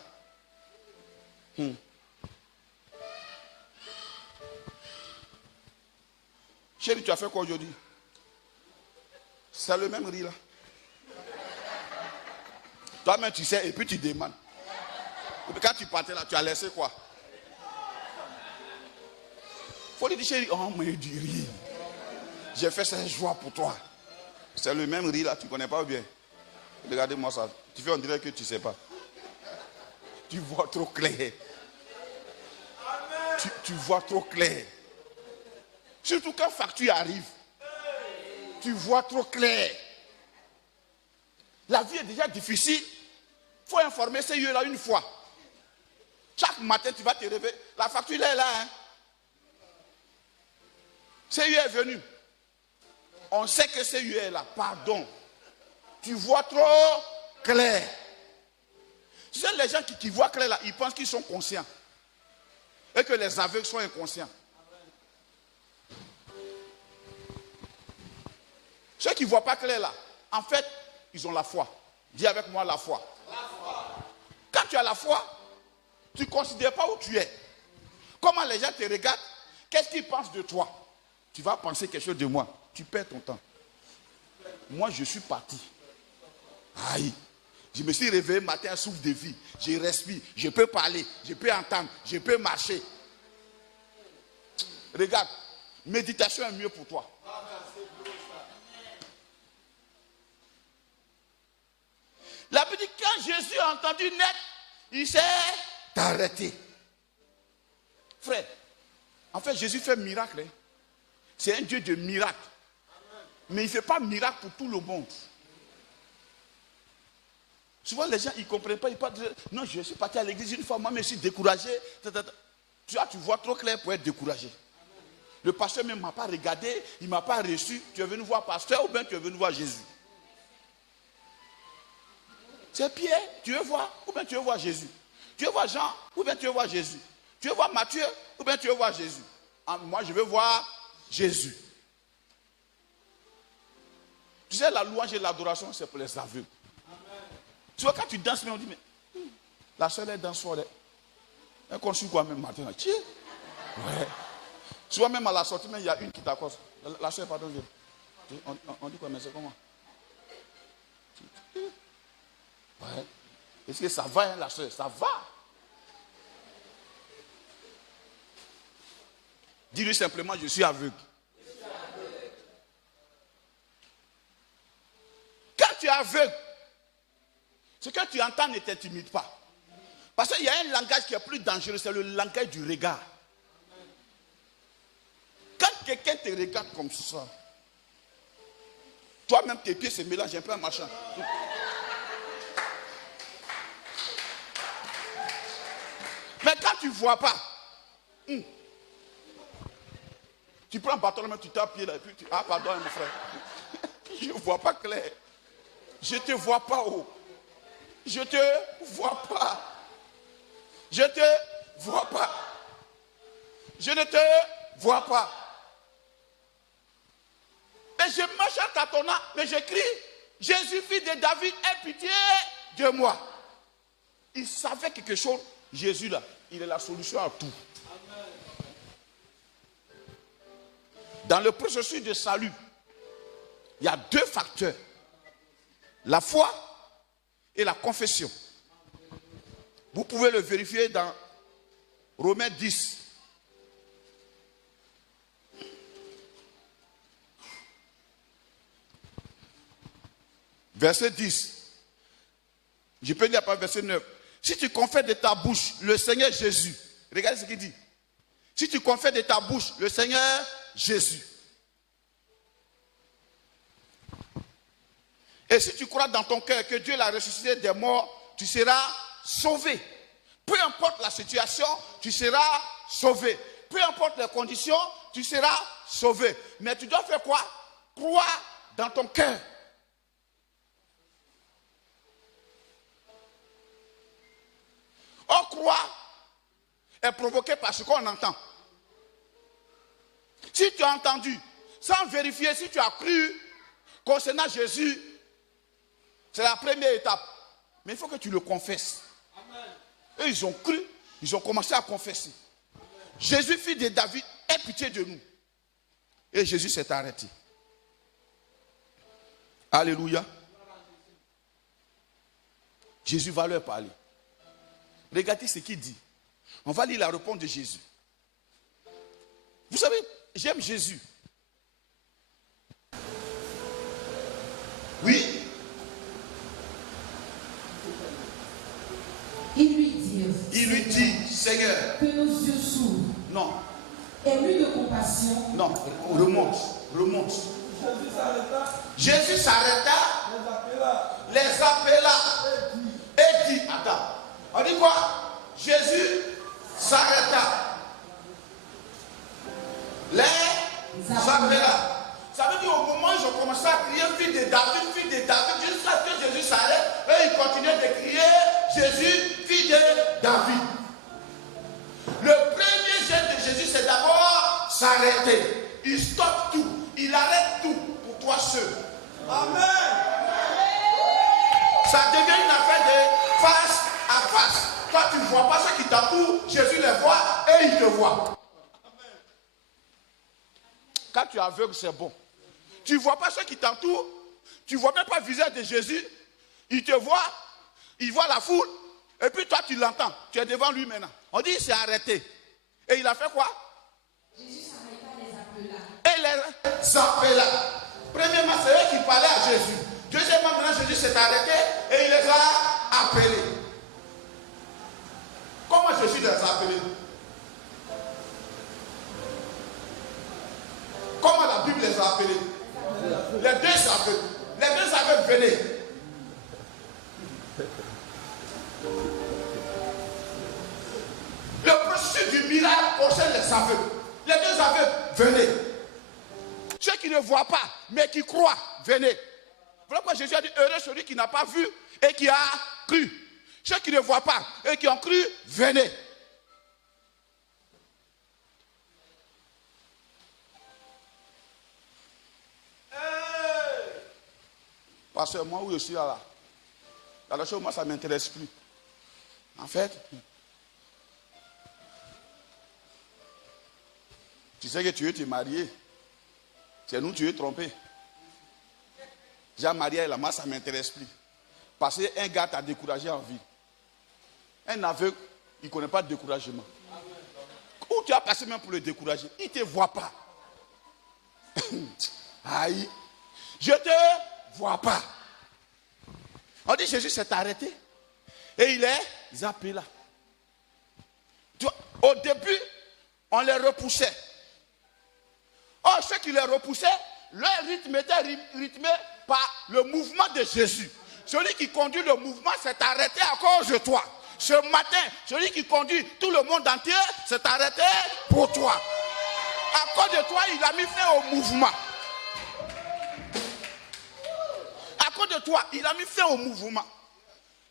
Chérie, tu as fait quoi aujourd'hui? C'est le même riz là. Toi-même tu sais et puis tu demandes. Quand tu partais là, tu as laissé quoi? Faut lui dire, chérie, oh, mais du riz. J'ai fait cette joie pour toi. C'est le même riz là, tu ne connais pas bien. Regardez-moi ça. Tu fais on dirait que tu ne sais pas. Tu vois trop clair. Tu vois trop clair. Surtout quand facture arrive. Tu vois trop clair. La vie est déjà difficile. Il faut informer ces yeux là une fois. Chaque matin, tu vas te réveiller. La facture est là. Hein. C'est est venu. On sait que c'est est là. Pardon. Tu vois trop clair. Tu sais, les gens qui voient clair là, ils pensent qu'ils sont conscients. Et que les aveugles sont inconscients. Ceux qui ne voient pas clair là, en fait, ils ont la foi. Dis avec moi la foi. Quand tu as la foi, tu ne considères pas où tu es. Comment les gens te regardent, qu'est-ce qu'ils pensent de toi? Tu vas penser quelque chose de moi. Tu perds ton temps. Moi, je suis parti. Aïe. Je me suis réveillé matin, un souffle de vie. Je respire, je peux parler, je peux entendre, je peux marcher. Regarde, méditation est mieux pour toi. La Bible dit, quand Jésus a entendu naître, il s'est arrêté. Frère, en fait, Jésus fait miracle. Hein. C'est un Dieu de miracle. Mais il ne fait pas miracle pour tout le monde. Souvent, les gens, ils ne comprennent pas. Ils parlent de... Non, je suis parti à l'église une fois, moi, je suis découragé. Tu vois trop clair pour être découragé. Le pasteur même ne m'a pas regardé, il ne m'a pas reçu. Tu es venu voir le pasteur ou bien tu es venu voir Jésus? C'est Pierre, tu veux voir ou bien tu veux voir Jésus? Tu veux voir Jean ou bien tu veux voir Jésus? Tu veux voir Matthieu ou bien tu veux voir Jésus? Moi, je veux voir Jésus. Tu sais, la louange et l'adoration, c'est pour les aveugles. Tu vois, quand tu danses, on dit, mais la soeur, elle danse fort. Elle conçut quoi même matin? Tiens. Ouais. Tu vois, même à la sortie, il y a une qui t'accoste. La soeur, pardon, on dit quoi, mais c'est comment? Ouais. Est-ce que ça va, hein, la soeur? Ça va. Dis-lui simplement, je suis aveugle. Quand tu es aveugle, ce que tu entends ne t'intimide pas. Parce qu'il y a un langage qui est plus dangereux, c'est le langage du regard. Quand quelqu'un te regarde comme ça, toi-même tes pieds se mélangent un peu en marchant. Mais quand tu ne vois pas, tu prends un bâton, tu tapes pied là, et puis tu... Ah, pardon, mon frère. Je ne vois pas clair. Je ne te vois pas haut. Je ne te vois pas. Je ne te vois pas. Je ne te vois pas. Et je marche à tâtonnant, mais je crie, Jésus, fils de David, aie pitié de moi. Il savait quelque chose. Jésus là, il est la solution à tout. Dans le processus de salut, il y a deux facteurs. La foi et la confession. Vous pouvez le vérifier dans Romains 10. Verset 10. Je peux lire par verset 9. Si tu confesses de ta bouche le Seigneur Jésus, regardez ce qu'il dit. Si tu confesses de ta bouche le Seigneur Jésus, et si tu crois dans ton cœur que Dieu l'a ressuscité des morts, tu seras sauvé. Peu importe la situation, tu seras sauvé. Peu importe les conditions, tu seras sauvé. Mais tu dois faire quoi? Croire dans ton cœur. Or, croire est provoqué par ce qu'on entend. Si tu as entendu, sans vérifier si tu as cru concernant Jésus, c'est la première étape. Mais il faut que tu le confesses. Eux, ils ont cru, ils ont commencé à confesser. Jésus, fils de David, aie pitié de nous. Et Jésus s'est arrêté. Alléluia. Jésus va leur parler. Regardez ce qu'il dit. On va lire la réponse de Jésus. Vous savez, j'aime Jésus. Oui. Il lui dit, Seigneur. que nos yeux s'ouvrent. Non. Ému de compassion. Non, remonte. Jésus s'arrêta, les appela et dit, attends, on dit quoi? Jésus s'arrêta, les appela. Ça veut dire au moment où je commençais à crier fille de David, jusqu'à ce que Jésus s'arrête, et il continuait de crier Jésus, fille de David. Le premier geste de Jésus, c'est d'abord s'arrêter. Il stoppe tout, il arrête tout pour toi seul. Amen. Ça devient une affaire de face à face. Toi, tu ne vois pas ceux qui t'entourent, Jésus les voit et il te voit. Quand tu es aveugle, c'est bon. Tu ne vois pas ceux qui t'entourent, tu ne vois même pas le visage de Jésus, il te voit, il voit la foule, et puis toi, tu l'entends, tu es devant lui maintenant. On dit, il s'est arrêté. Et il a fait quoi? Jésus s'arrêta et les appela. Et les appela. Premièrement, c'est eux qui parlaient à Jésus. Deuxièmement, maintenant, Jésus s'est arrêté et il les a appelés. Comment Jésus les a appelés? Comment la Bible les a appelés? Les deux s'appellent. Les deux aveugles venaient. Le processus du miracle concerne les aveugles. Les deux aveugles venaient. Ceux qui ne voient pas, mais qui croient, venez. Voilà pourquoi Jésus a dit, heureux celui qui n'a pas vu et qui a cru. Ceux qui ne voient pas et qui ont cru, venez. Parce que moi, où je suis là, la chose, moi, ça ne m'intéresse plus. En fait, tu sais que tu veux te marier. C'est nous, tu veux tromper. J'ai marié là, moi, ça ne m'intéresse plus. Parce qu'un gars t'a découragé en vie. Un aveugle, il ne connaît pas de découragement. Où tu as passé même pour le décourager? Il ne te voit pas. Aïe. Je ne te vois pas. On dit Jésus s'est arrêté. Et il les appela. Au début, on les repoussait. Or, ceux qui les repoussaient, leur rythme était rythmé par le mouvement de Jésus. Celui qui conduit le mouvement s'est arrêté à cause de toi. Ce matin, celui qui conduit tout le monde entier s'est arrêté pour toi. À cause de toi, il a mis fin au mouvement. À cause de toi, il a mis fin au mouvement.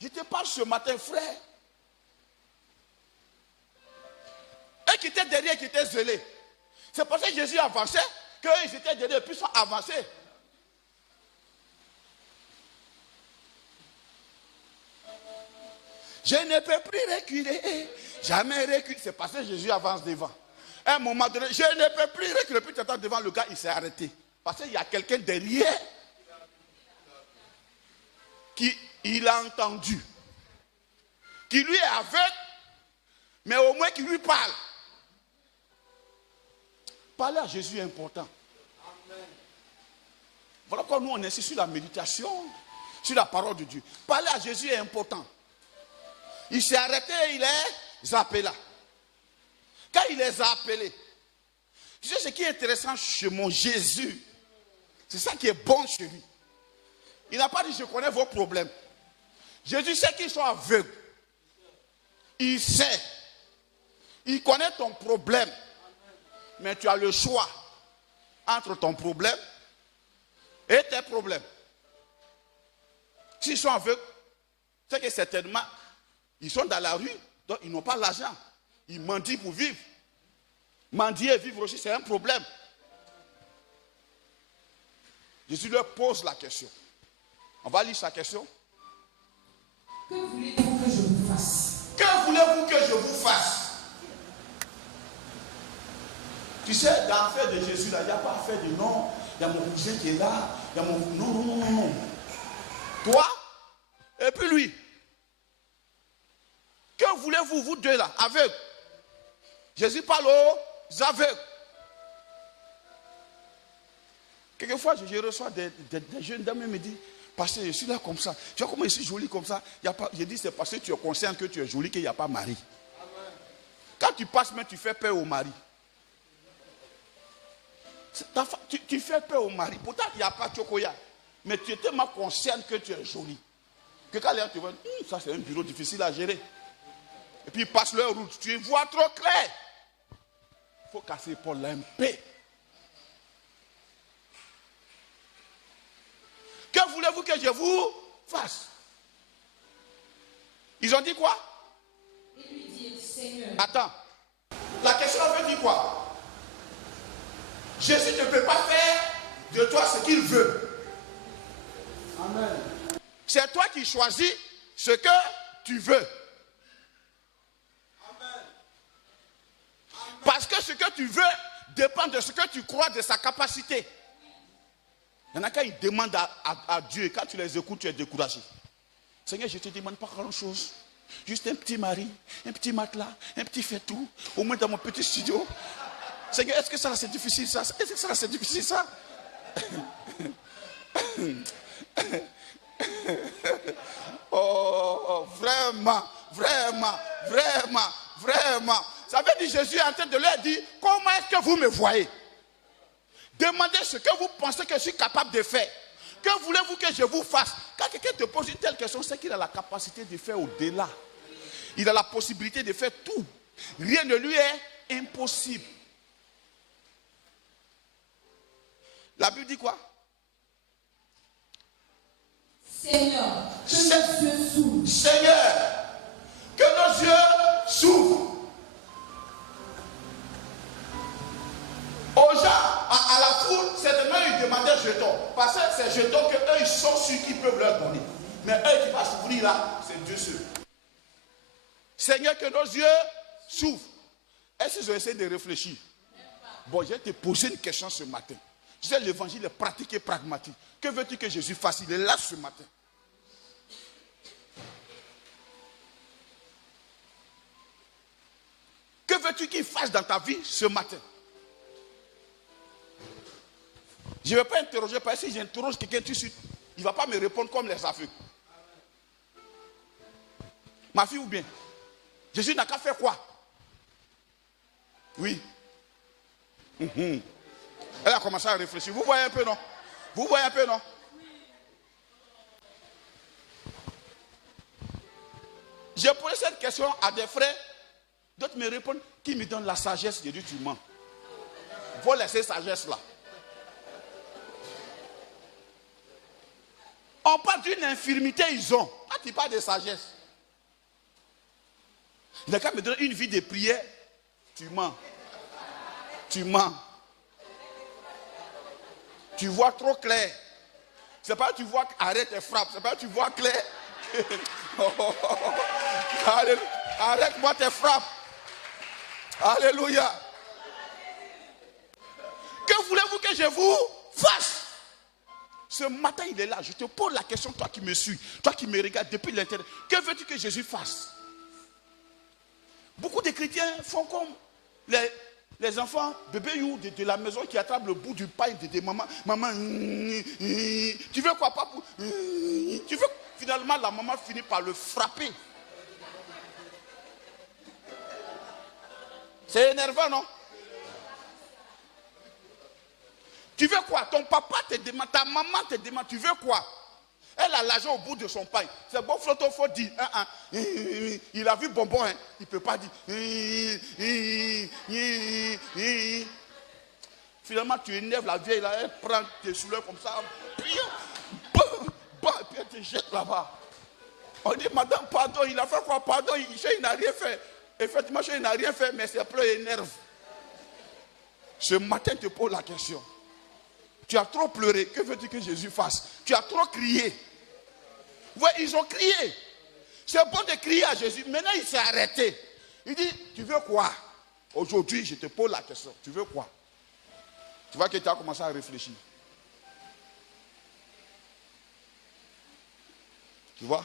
Je te parle ce matin, frère. Eux qui étaient derrière, qui étaient zélés. C'est parce que Jésus avançait, qu'ils étaient derrière, puis ils sont avancés. Je ne peux plus reculer, jamais reculer. C'est parce que Jésus avance devant. À un moment donné, je ne peux plus reculer. Puis tu attends devant le gars, il s'est arrêté. Parce qu'il y a quelqu'un derrière qui il a entendu. Qui lui est aveugle, mais au moins qui lui parle. Parler à Jésus est important. Voilà pourquoi nous on insiste sur la méditation, sur la parole de Dieu. Parler à Jésus est important. Il s'est arrêté et il les appela. Quand il les a appelés, tu sais ce qui est intéressant chez mon Jésus, c'est ça qui est bon chez lui. Il n'a pas dit je connais vos problèmes. Jésus sait qu'ils sont aveugles. Il sait. Il connaît ton problème. Mais tu as le choix entre ton problème et tes problèmes. S'ils sont aveugles, c'est que certainement, ils sont dans la rue, donc ils n'ont pas l'argent. Ils mendient pour vivre. Mendier et vivre aussi, c'est un problème. Jésus leur pose la question. On va lire sa question. Que voulez-vous que je vous fasse? Que voulez-vous que je vous fasse? Tu sais, dans l'affaire de Jésus, là, il n'y a pas affaire de non. Il y a mon cousin qui est là. Il y a mon... Non. Toi, et puis lui. Que voulez-vous vous, vous deux là, aveugles. Jésus parle aux aveugles. Quelquefois, je reçois des jeunes dames qui me disent, parce que je suis là comme ça. Tu vois comment je suis jolie comme ça? Je dis, c'est parce que tu es conscient que tu es jolie qu'il n'y a pas mari. Quand tu passes, mais tu fais peur au mari. Tu fais peur au mari. Pourtant, il n'y a pas de chocolat. Mais tu es tellement consciente que tu es jolie. Que quand les gens te voient, ça c'est un bureau difficile à gérer. Et puis ils passent leur route. Tu vois trop clair. Il faut casser l'épaule un peu. Que voulez-vous que je vous fasse? Ils ont dit quoi? Ils lui dirent, Seigneur. Attends. La question veut dire quoi? Jésus ne peut pas faire de toi ce qu'il veut. Amen. C'est toi qui choisis ce que tu veux. Amen. Parce que ce que tu veux dépend de ce que tu crois de sa capacité. Il y en a quand ils demandent à Dieu, quand tu les écoutes, tu es découragé. Seigneur, je ne te demande pas grand-chose. Juste un petit mari, un petit matelas, un petit fait-tout, au moins dans mon petit studio. Seigneur, est-ce que ça c'est difficile ça? Est-ce que ça c'est difficile ça? Oh, vraiment, vraiment, vraiment, vraiment. Ça veut dire Jésus est en train de leur dire, comment est-ce que vous me voyez? Demandez ce que vous pensez que je suis capable de faire. Que voulez-vous que je vous fasse? Quand quelqu'un te pose une telle question, c'est qu'il a la capacité de faire au-delà. Il a la possibilité de faire tout. Rien ne lui est impossible. La Bible dit quoi? Seigneur, que nos yeux s'ouvrent. Seigneur, que nos yeux s'ouvrent. Aux gens, à la foule, certainement ils demandaient jetons. Parce que c'est jetons qu'eux ils sont sûrs qu'ils peuvent leur donner. Mais eux qui vont s'ouvrir là, c'est Dieu seul. Seigneur, que nos yeux s'ouvrent. Est-ce qu'ils ont essayé de réfléchir? Bon, je vais te poser une question ce matin. Tu sais, l'évangile est pratique et pragmatique. Que veux-tu que Jésus fasse? Il est là ce matin. Que veux-tu qu'il fasse dans ta vie ce matin? Je ne vais pas interroger, parce que si j'interroge quelqu'un tout de suite, il ne va pas me répondre comme les aveugles. Ma fille ou bien? Jésus n'a qu'à faire quoi? Oui. Elle a commencé à réfléchir. Vous voyez un peu, non? Vous voyez un peu, non? J'ai posé cette question à des frères. D'autres me répondent, qui me donne la sagesse? J'ai dit, tu mens. Il faut laisser sagesse là. On parle d'une infirmité, ils ont. Quand tu parles de sagesse, il n'a qu'à me donner une vie de prière. Tu mens. Tu mens. Tu vois trop clair. C'est pas que tu vois, arrête et frappe. C'est pas que tu vois clair. Arrête-moi tes frappes. Alléluia. Que voulez-vous que je vous fasse? Ce matin, il est là. Je te pose la question, toi qui me suis, toi qui me regardes depuis l'intérieur. Que veux-tu que Jésus fasse? Beaucoup de chrétiens font comme les enfants bébés de la maison qui attrapent le bout du pain de maman. Maman, tu veux quoi, papa? Tu veux finalement la maman finit par le frapper. C'est énervant, non? Tu veux quoi? Ton papa te demande, ta maman te demande, tu veux quoi? Elle a l'argent au bout de son pain. C'est bon, Floto, faut dire. Il a vu bonbon, hein. Il ne peut pas dire. Finalement, tu énerves la vieille, là, elle prend tes souleurs comme ça. Puis elle te jette là-bas. On dit, madame, pardon, il a fait quoi? Pardon, il n'a rien fait. Effectivement, il n'a rien fait, mais ses pleurs énervent. Ce matin, je te pose la question. Tu as trop pleuré. Que veux-tu que Jésus fasse? Tu as trop crié. Ouais, ils ont crié. C'est bon de crier à Jésus. Maintenant, il s'est arrêté. Il dit, tu veux quoi? Aujourd'hui, je te pose la question. Tu veux quoi? Tu vois que tu as commencé à réfléchir. Tu vois?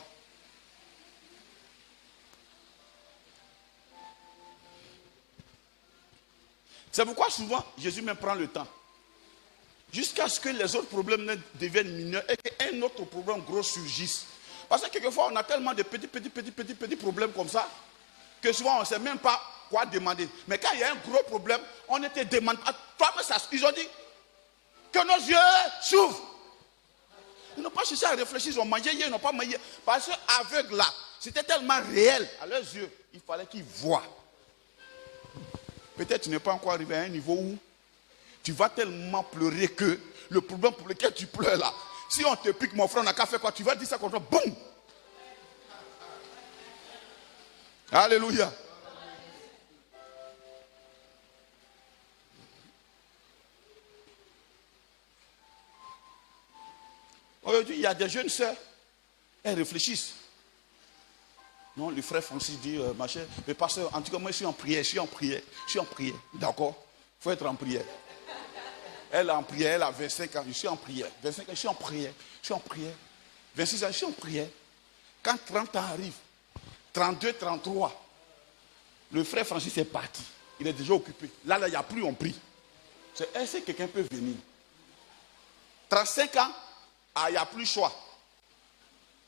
C'est pourquoi souvent, Jésus me prend le temps. Jusqu'à ce que les autres problèmes deviennent mineurs et qu'un autre problème gros surgisse. Parce que quelquefois, on a tellement de petits problèmes comme ça, que souvent, on ne sait même pas quoi demander. Mais quand il y a un gros problème, on était demandé. Ils ont dit que nos yeux s'ouvrent. Ils n'ont pas cherché à réfléchir, ils ont mangé hier, ils n'ont pas mangé. Parce qu'aveugle là, c'était tellement réel à leurs yeux, il fallait qu'ils voient. Peut-être tu n'es pas encore arrivé à un niveau où tu vas tellement pleurer que le problème pour lequel tu pleures là, si on te pique, mon frère, on n'a qu'à faire quoi? Tu vas dire ça contre toi, boum! Alléluia! Aujourd'hui, il y a des jeunes sœurs, elles réfléchissent. Non, le frère Francis dit, ma chère, mais pasteur, en tout cas, moi, je suis en prière. D'accord? Il faut être en prière. Elle est en prière, elle a 25 ans, je suis en prière. 25 ans, je suis en prière. 26 ans, je suis en prière. Quand 30 ans arrivent, 32, 33, le frère Francis est parti. Il est déjà occupé. Là, il n'y a plus, on prie. Est-ce que quelqu'un peut venir? 35 ans, il n'y a plus choix.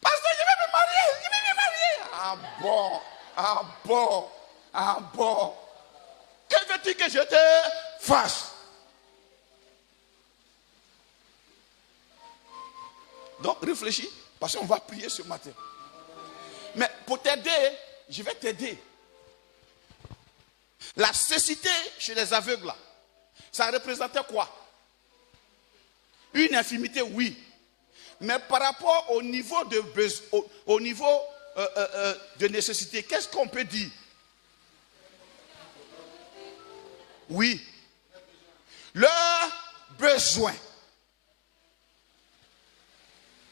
Pasteur, je vais me marier. Ah bon. Que veux-tu que je te fasse? Donc réfléchis, parce qu'on va prier ce matin. Mais pour t'aider, je vais t'aider. La cécité chez les aveugles, là, ça représentait quoi? Une infirmité, oui. Mais par rapport au niveau de de nécessité, qu'est-ce qu'on peut dire? Oui. Leur besoin.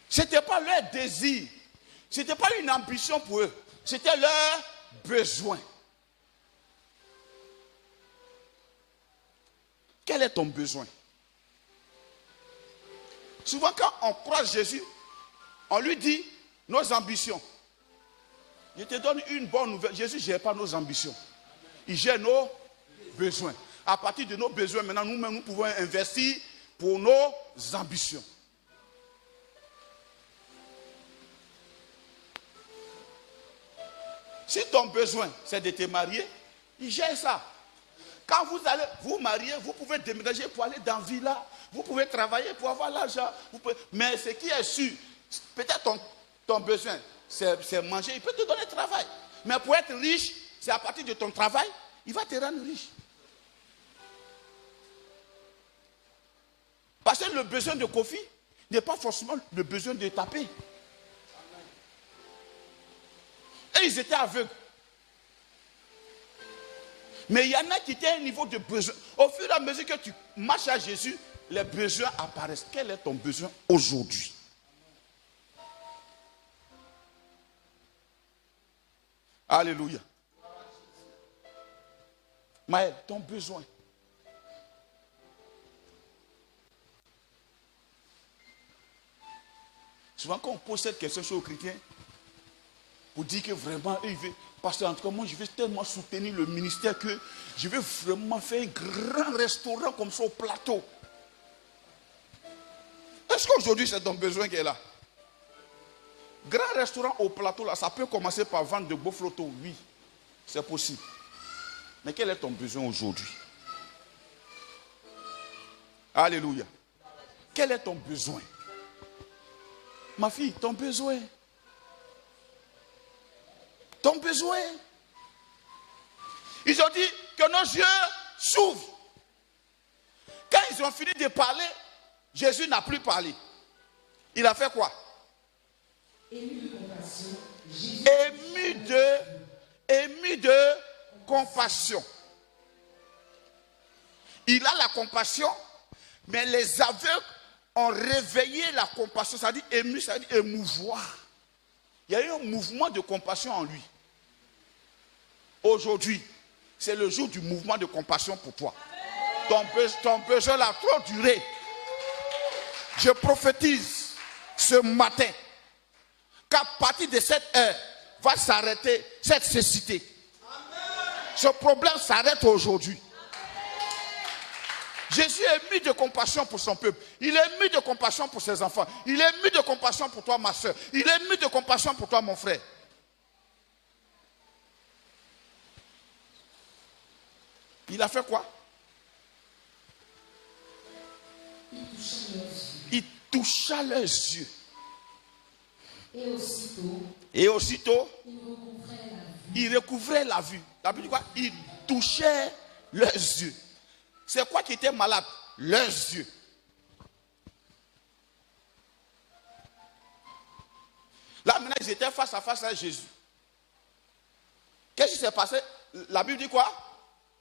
Ce n'était pas leur désir. Ce n'était pas une ambition pour eux. C'était leur besoin. Quel est ton besoin? Souvent quand on croise Jésus, on lui dit nos ambitions. Je te donne une bonne nouvelle. Jésus ne gère pas nos ambitions. Il gère nos besoins. À partir de nos besoins, maintenant, nous-mêmes, nous pouvons investir pour nos ambitions. Si ton besoin, c'est de te marier, il gère ça. Quand vous allez vous marier, vous pouvez déménager pour aller dans la villa. Vous pouvez travailler pour avoir l'argent. Mais ce qui est sûr, peut-être ton besoin, c'est manger. Il peut te donner travail. Mais pour être riche, c'est à partir de ton travail, il va te rendre riche. Parce que le besoin de Kofi n'est pas forcément le besoin de taper. Et ils étaient aveugles. Mais il y en a qui étaient à un niveau de besoin. Au fur et à mesure que tu marches à Jésus, les besoins apparaissent. Quel est ton besoin aujourd'hui? Alléluia. Maël, ton besoin. Souvent quand on pose cette question aux chrétiens, pour dire que vraiment, parce qu'en tout cas, moi je vais tellement soutenir le ministère que je vais vraiment faire un grand restaurant comme ça au plateau. Est-ce qu'aujourd'hui c'est ton besoin qui est là? Grand restaurant au plateau, là, ça peut commencer par vendre de beaux flottos, oui, c'est possible. Mais quel est ton besoin aujourd'hui? Alléluia. Quel est ton besoin? Ma fille, ton besoin. Ton besoin. Ils ont dit que nos yeux s'ouvrent. Quand ils ont fini de parler, Jésus n'a plus parlé. Il a fait quoi? Ému de compassion. Ému de compassion. Il a la compassion, mais les aveugles ont réveillé la compassion. Ça dit ému, ça dit émouvoir. Il y a eu un mouvement de compassion en lui. Aujourd'hui, c'est le jour du mouvement de compassion pour toi. Ton besoin a trop duré. Je prophétise ce matin qu'à partir de cette heure va s'arrêter cette cécité. Ce problème s'arrête aujourd'hui. Jésus est mis de compassion pour son peuple. Il est mis de compassion pour ses enfants. Il est mis de compassion pour toi, ma soeur. Il est mis de compassion pour toi, mon frère. Il a fait quoi? Il toucha leurs yeux. Et aussitôt, il recouvrait la vue. Ça veut dire quoi? Il touchait leurs yeux. C'est quoi qui était malade? Leurs yeux. Là, maintenant, ils étaient face à face à Jésus. Qu'est-ce qui s'est passé? La Bible dit quoi?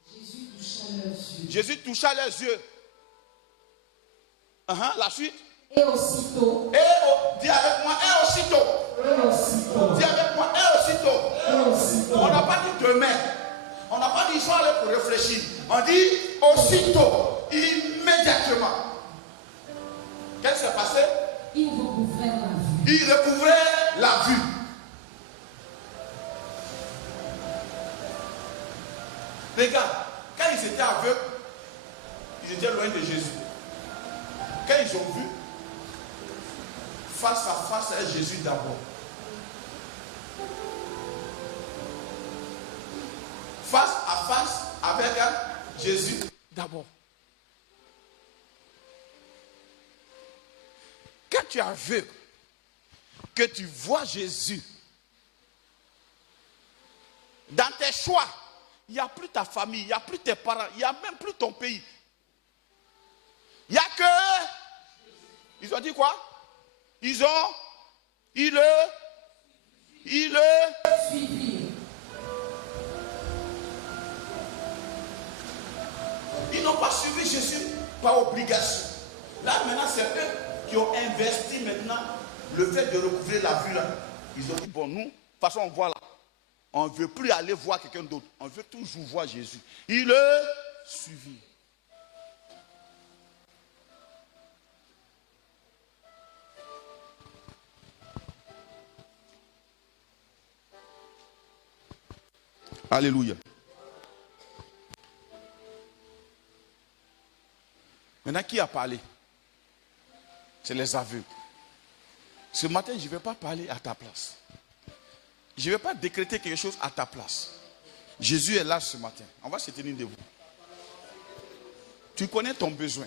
Jésus toucha leurs yeux. Jésus toucha leurs yeux. La suite. Et aussitôt. Dis avec moi, et aussitôt. Et aussitôt. Dis avec moi, et aussitôt. Et aussitôt. On n'a pas dit demain. On n'a pas dit ils sont allés pour réfléchir. On dit aussitôt, immédiatement. Qu'est-ce qui s'est passé? Il recouvrait la vue. Il recouvrait la vue. Regarde, quand ils étaient aveugles, ils étaient loin de Jésus. Quand ils ont vu, face à face à Jésus d'abord. Face à face avec Jésus d'abord. Quand tu es aveugle, que tu vois Jésus, dans tes choix, il n'y a plus ta famille, il n'y a plus tes parents, il n'y a même plus ton pays. Il n'y a que... Ils ont dit quoi? Ils le Suivi. Ils n'ont pas suivi Jésus par obligation. Là maintenant c'est eux qui ont investi maintenant le fait de recouvrir la vue là. Ils ont dit bon nous, de toute façon on voit là. On ne veut plus aller voir quelqu'un d'autre. On veut toujours voir Jésus. Il le suivit. Alléluia. Maintenant, qui a parlé? C'est les aveugles. Ce matin, je ne vais pas parler à ta place. Je ne vais pas décréter quelque chose à ta place. Jésus est là ce matin. On va se tenir debout. Tu connais ton besoin.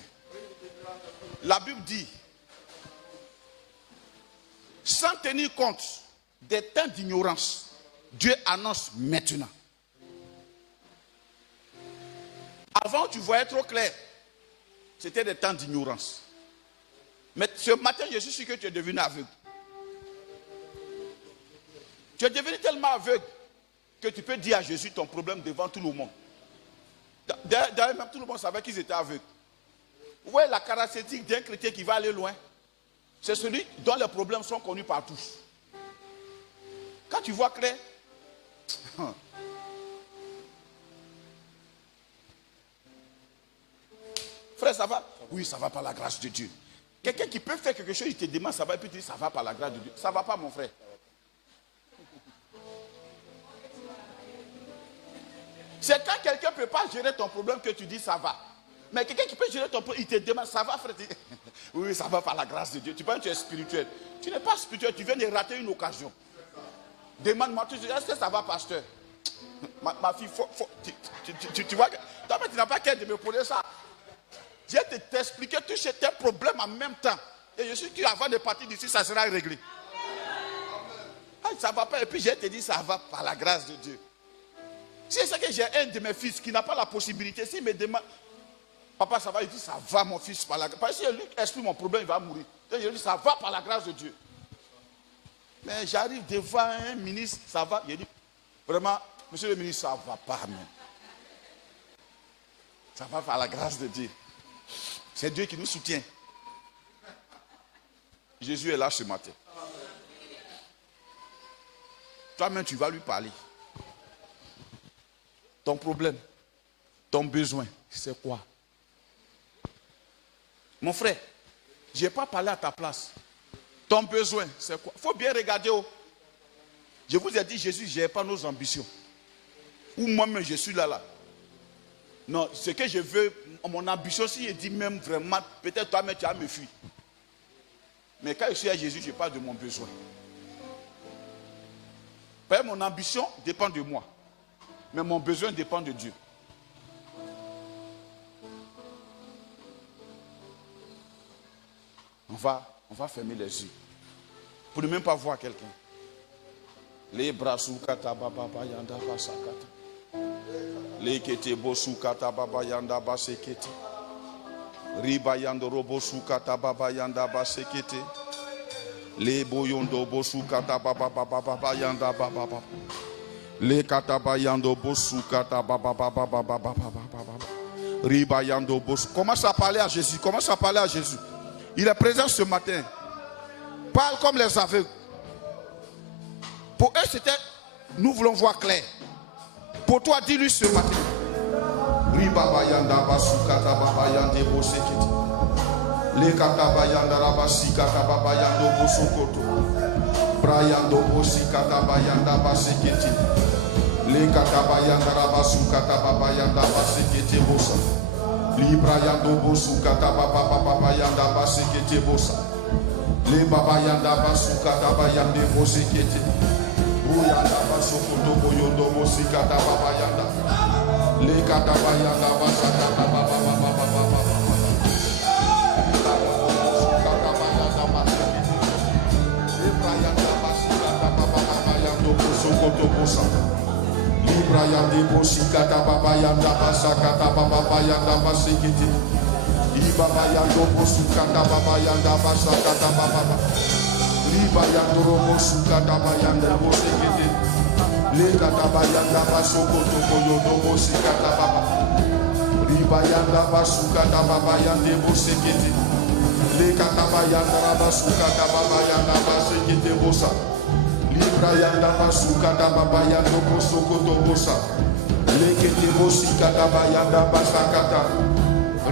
La Bible dit, sans tenir compte des temps d'ignorance, Dieu annonce maintenant. Avant, tu voyais trop clair. C'était des temps d'ignorance. Mais ce matin, je suis sûr que tu es devenu aveugle. Tu es devenu tellement aveugle que tu peux dire à Jésus ton problème devant tout le monde. D'ailleurs, même tout le monde savait qu'ils étaient aveugles. Vous voyez la caractéristique d'un chrétien qui va aller loin? C'est celui dont les problèmes sont connus par tous. Quand tu vois clair, frère, ça va? Oui, ça va par la grâce de Dieu. Quelqu'un qui peut faire quelque chose, il te demande ça va, et puis tu dis ça va par la grâce de Dieu. Ça ne va pas, mon frère. C'est quand quelqu'un ne peut pas gérer ton problème que tu dis ça va. Mais quelqu'un qui peut gérer ton problème, il te demande ça va, frère. Oui, ça va par la grâce de Dieu. Tu penses que tu es spirituel. Tu n'es pas spirituel, tu viens de rater une occasion. Demande-moi, est-ce que ça va, pasteur? Ma fille, tu vois, toi, tu n'as pas qu'à me poser ça. Dieu t'expliquer tous tes problèmes en même temps. Et je suis sûr qu'avant de partir d'ici, ça sera réglé. Ah, ça ne va pas. Et puis je te dis, ça va par la grâce de Dieu. Si c'est que j'ai un de mes fils qui n'a pas la possibilité, s'il me demande, papa, ça va, il dit, ça va, mon fils, par la grâce. Parce que si lui exprime mon problème, il va mourir. Donc je dis, ça va par la grâce de Dieu. Mais j'arrive devant un ministre, ça va. Il dit, vraiment, monsieur le ministre, ça ne va pas, mais ça va par la grâce de Dieu. C'est Dieu qui nous soutient. Jésus est là ce matin. Toi-même, tu vas lui parler. Ton problème, ton besoin, c'est quoi? Mon frère, je n'ai pas parlé à ta place. Ton besoin, c'est quoi? Il faut bien regarder. Je vous ai dit, Jésus ne gère pas nos ambitions. Ou moi-même, je suis là. Non, ce que je veux, mon ambition, si je dis même vraiment, peut-être toi-même tu vas me fuir. Mais quand je suis à Jésus, je parle de mon besoin. Parce que mon ambition dépend de moi. Mais mon besoin dépend de Dieu. On va fermer les yeux. Pour ne même pas voir quelqu'un. Les bras sous kata baba yanda basakata. Les kete bosu kata baba yanda basekete. Riba yando robo su kata baba yanda basekete. Les boyondo bosu kata baba yanda baba. Les kata bayando bosu kata baba. Riba yando bosu. Commence à parler à Jésus. Commence à parler à Jésus. Il est présent ce matin. Parle comme les aveugles. Pour eux, c'était nous voulons voir clair. Pour toi, dis-lui ce matin. Ribaba yanda basukata baba yande boseketi. Le kataba yanda rabasikata baba yando bosokoto. Brayando bosikata baba yanda baseketi. Le kataba yanda rabasukata baba yanda baseketi bosa. Libra yando bosukata baba yanda baseketi bosa. Le baba yanda basukata baba yande boseketi. Uyanda basokoto boyondo bosikata baba yanda. Le kataba yanda basakata baba Libra yande bosikata baba yanda basakata baba yanda basekete. Ibaba yando bosukata baba yanda basakata baba. Liba yando bosukata baba yanda bosekete. Le kataba yanda basokoto boyondo bosikata baba. Liba yanda basukata baba yande bosekete. Le kataba yanda basukata baba yanda basekete bosa. Libra yanda basukata baba yando bosokoto bosa. Le kete bosikata baba yanda basakata.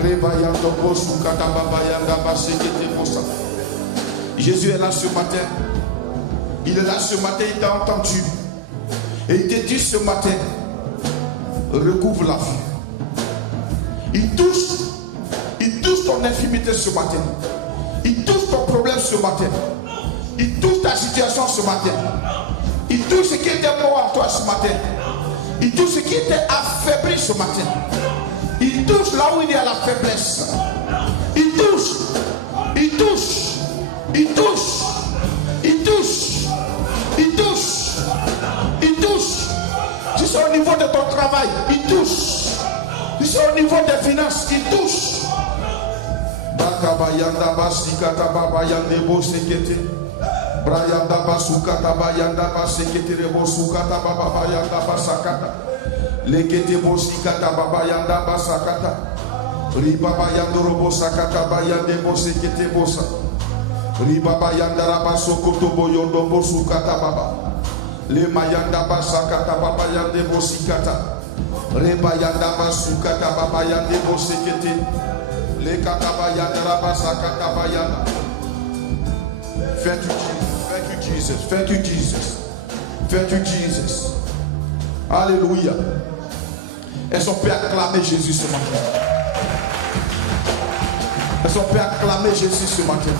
Reba yando bosukata baba yanda basekete bosa. Jésus est là ce matin. Il est là ce matin, il t'a entendu. Et il te dit ce matin, recouvre la vue. Il touche ton infimité ce matin. Il touche ton problème ce matin. Il touche ta situation ce matin. Il touche ce qui était mort en toi ce matin. Il touche ce qui était affaibli ce matin. Il touche là où il y a la faiblesse. Il touche. Il touche. Il touche. Il touche. Il touche. Il touche. Si c'est au niveau de ton travail, il touche. Si c'est au niveau des finances, il touche. Bakabayanda basikata babayande bosekete. Brayanda basukata bayanda basekete rebosukata babayanda basakata. Lekete bosikata babayanda basakata. Ribaba yando robosakata bayande bosekete bosa. Ribaba yanda rabasokoto boyondo bosukata baba. Le mayanda basakata baba yande bosikata. Reba yanda basukata baba yande bosekete. Le kataba yanda rabasakata bayanda. Thank you Jesus. Thank you Jesus. Thank you Jesus. Alléluia. Est-ce qu'on peut acclamer Jésus ce matin? Est-ce qu'on peut acclamer Jésus ce matin?